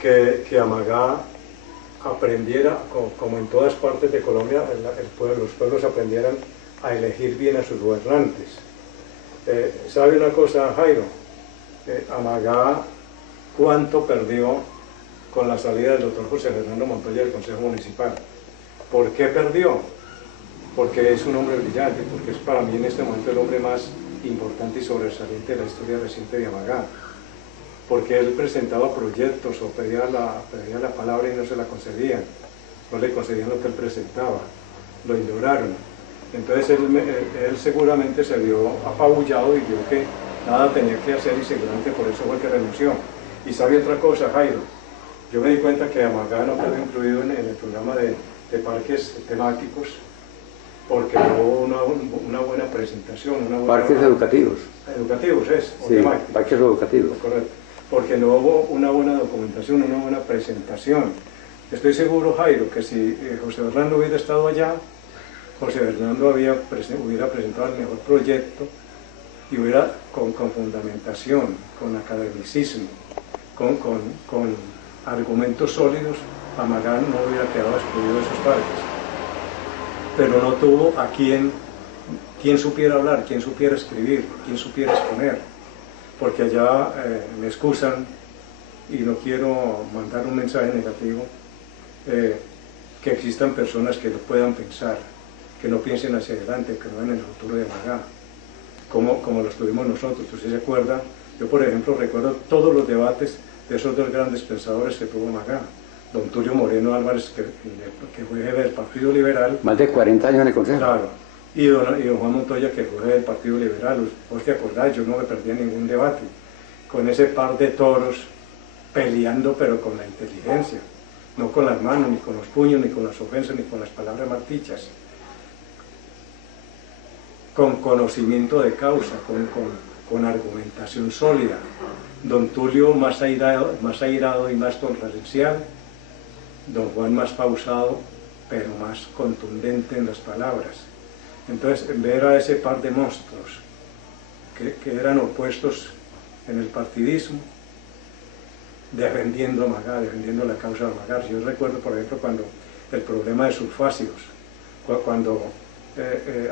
que Amagá aprendiera, como en todas partes de Colombia, los pueblos aprendieran a elegir bien a sus gobernantes. ¿Sabe una cosa, Jairo? Amagá, ¿cuánto perdió con la salida del doctor José Fernando Montoya del Consejo Municipal? ¿Por qué perdió? Porque es un hombre brillante, porque es para mí en este momento el hombre más importante y sobresaliente de la historia reciente de Amagá, porque él presentaba proyectos o pedía la palabra y no se la concedían, no le concedían lo que él presentaba, lo ignoraron. Entonces él seguramente se vio apabullado y vio que nada tenía que hacer y seguramente por eso fue que renunció. Y sabe otra cosa, Jairo, yo me di cuenta que Amagá no quedó incluido en el programa de parques temáticos porque no hubo una buena presentación. Parques educativos. Educativos es, o sí, temáticos. Parques educativos. Correcto, porque no hubo una buena documentación, una buena presentación. Estoy seguro, Jairo, que si José Fernando hubiera estado allá, José Fernando hubiera presentado el mejor proyecto y hubiera con fundamentación, con academicismo, con argumentos sólidos, Amagá no hubiera quedado excluido de esos parques. Pero no tuvo a quien supiera hablar, quien supiera escribir, quien supiera exponer, porque allá me excusan y no quiero mandar un mensaje negativo, que existan personas que lo puedan pensar, que no piensen hacia adelante, que no ven el futuro de Amagá, como los tuvimos nosotros. ¿Usted se acuerda? Yo, por ejemplo, recuerdo todos los debates de esos 2 grandes pensadores que tuvo Amagá, don Tulio Moreno Álvarez, que fue jefe del Partido Liberal. Más de 40 años en el Consejo. Claro, y don Juan Montoya, que fue jefe del Partido Liberal. Vos te acordás, yo no me perdía ningún debate, con ese par de toros peleando, pero con la inteligencia, no con las manos, ni con los puños, ni con las ofensas, ni con las palabras martichas, con conocimiento de causa, con argumentación sólida. Don Tulio más airado y más torrencial, don Juan más pausado, pero más contundente en las palabras. Entonces, ver a ese par de monstruos que eran opuestos en el partidismo, defendiendo a Amagá, defendiendo la causa de Amagá. Yo recuerdo, por ejemplo, cuando el problema de Sulfácidos, cuando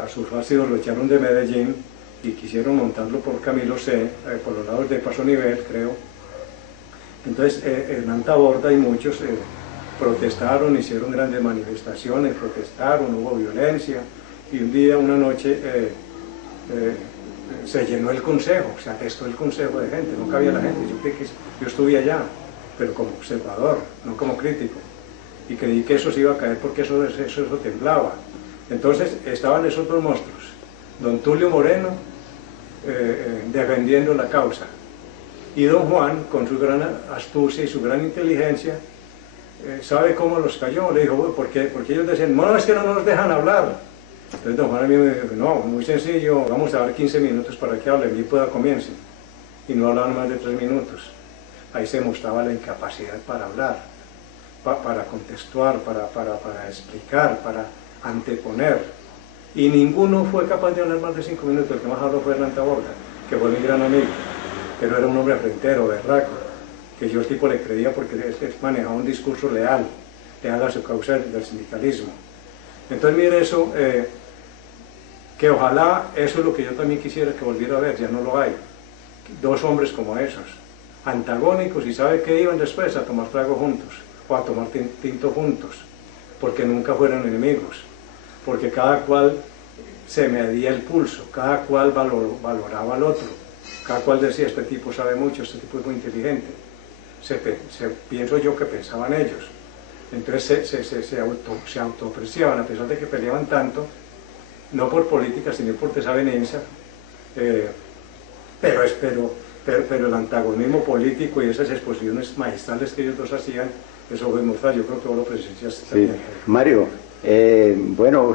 a Sulfácidos lo echaron de Medellín y quisieron montarlo por Camilo C, por los lados de Paso Nivel, creo. Entonces Hernán Taborda y muchos protestaron, hicieron grandes manifestaciones, protestaron, hubo violencia, y un día, una noche, se llenó el consejo, se atestó el consejo de gente, no cabía la gente. Yo estuve allá, pero como observador, no como crítico, y creí que eso se iba a caer porque eso temblaba. Entonces estaban esos dos monstruos, don Tulio Moreno defendiendo la causa, y don Juan, con su gran astucia y su gran inteligencia, ¿sabe cómo los cayó? Le dijo, porque ellos decían, no, es que no nos dejan hablar. Entonces don Juan a mí me dijo, no, muy sencillo, vamos a dar 15 minutos para que hablen y pueda comiencen. Y no hablaban más de 3 minutos. Ahí se mostraba la incapacidad para hablar, para contextuar, para explicar, para anteponer. Y ninguno fue capaz de hablar más de 5 minutos. El que más habló fue Hernán Taborda, que fue mi gran amigo, pero era un hombre frentero, berraco, que yo al tipo le creía porque manejaba un discurso leal a su causa del sindicalismo. Entonces mire eso, que ojalá eso es lo que yo también quisiera que volviera a ver, ya no lo hay. Dos hombres como esos, antagónicos, y ¿sabe qué iban después? A tomar trago juntos, o a tomar tinto juntos, porque nunca fueron enemigos, porque cada cual se medía el pulso, cada cual valoraba al otro, cada cual decía, este tipo sabe mucho, este tipo es muy inteligente. Pienso yo que pensaban ellos. Entonces se autoapreciaban, a pesar de que peleaban tanto, no por política, sino por desavenencia, pero el antagonismo político y esas exposiciones maestrales que ellos dos hacían, eso fue mostrar, yo creo que vos lo presenciaste también. Sí. Mario, bueno,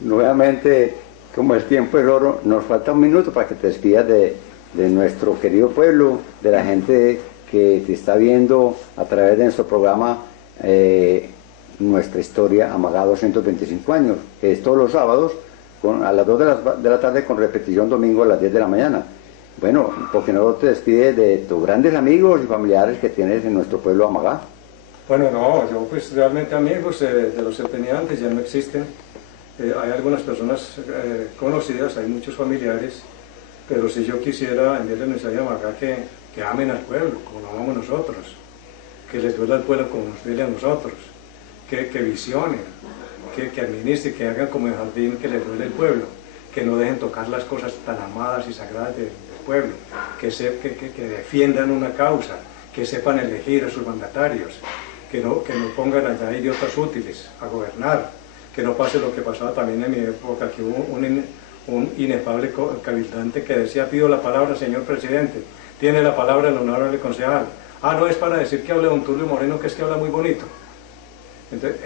nuevamente, como el tiempo es oro, nos falta un minuto para que te despidas de nuestro querido pueblo, de la gente que te está viendo a través de nuestro programa Nuestra Historia Amagá 225 años, que es todos los sábados a las 2 de la tarde con repetición domingo a las 10 de la mañana. Bueno, porque no te despides de tus grandes amigos y familiares que tienes en nuestro pueblo Amagá. Bueno, no, yo pues realmente amigos de los que tenía antes ya no existen. Hay algunas personas conocidas, hay muchos familiares, pero si yo quisiera enviarle el mensaje a Amagá que amen al pueblo, como lo amamos nosotros, que les duela al pueblo como nos duele a nosotros, que visionen, que administren, que hagan como el jardín que les duele el pueblo, que no dejen tocar las cosas tan amadas y sagradas del pueblo, que defiendan una causa, que sepan elegir a sus mandatarios, que no pongan allá idiotas útiles a gobernar, que no pase lo que pasaba también en mi época, que hubo un inefable cabildante que decía, pido la palabra, señor presidente, tiene la palabra el honorable concejal. Ah, no es para decir que hable don Tulio Moreno, que es que habla muy bonito. Entonces,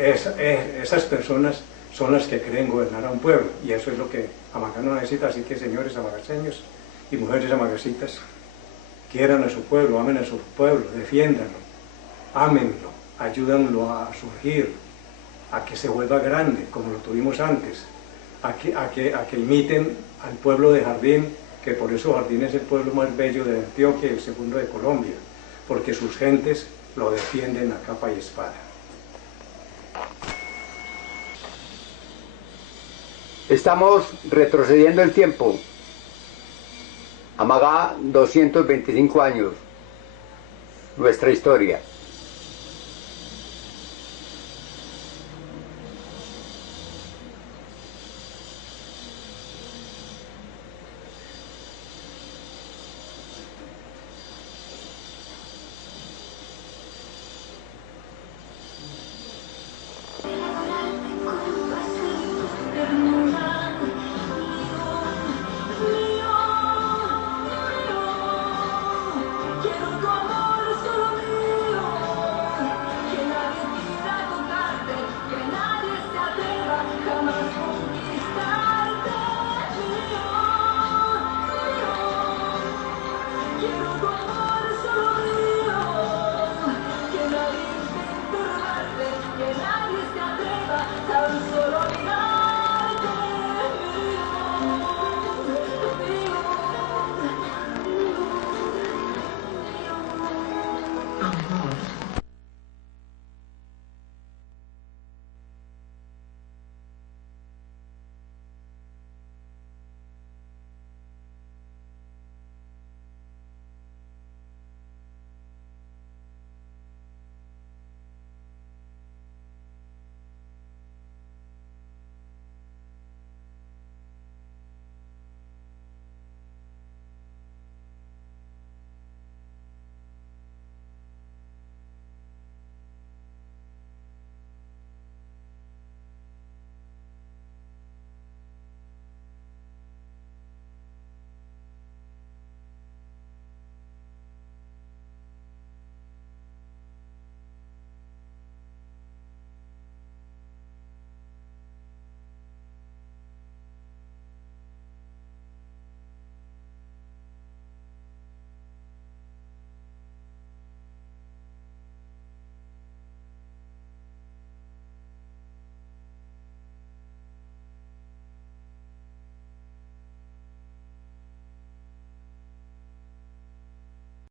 esas personas son las que creen gobernar a un pueblo, y eso es lo que Amagá no necesita. Así que, señores amagaseños y mujeres amagacitas, quieran a su pueblo, amen a su pueblo, defiéndanlo, ámenlo, ayúdanlo a surgir, a que se vuelva grande, como lo tuvimos antes, a que imiten al pueblo de Jardín, que por eso Jardín es el pueblo más bello de Antioquia y el segundo de Colombia, porque sus gentes lo defienden a capa y espada. Estamos retrocediendo el tiempo. Amagá 225 años. Nuestra historia.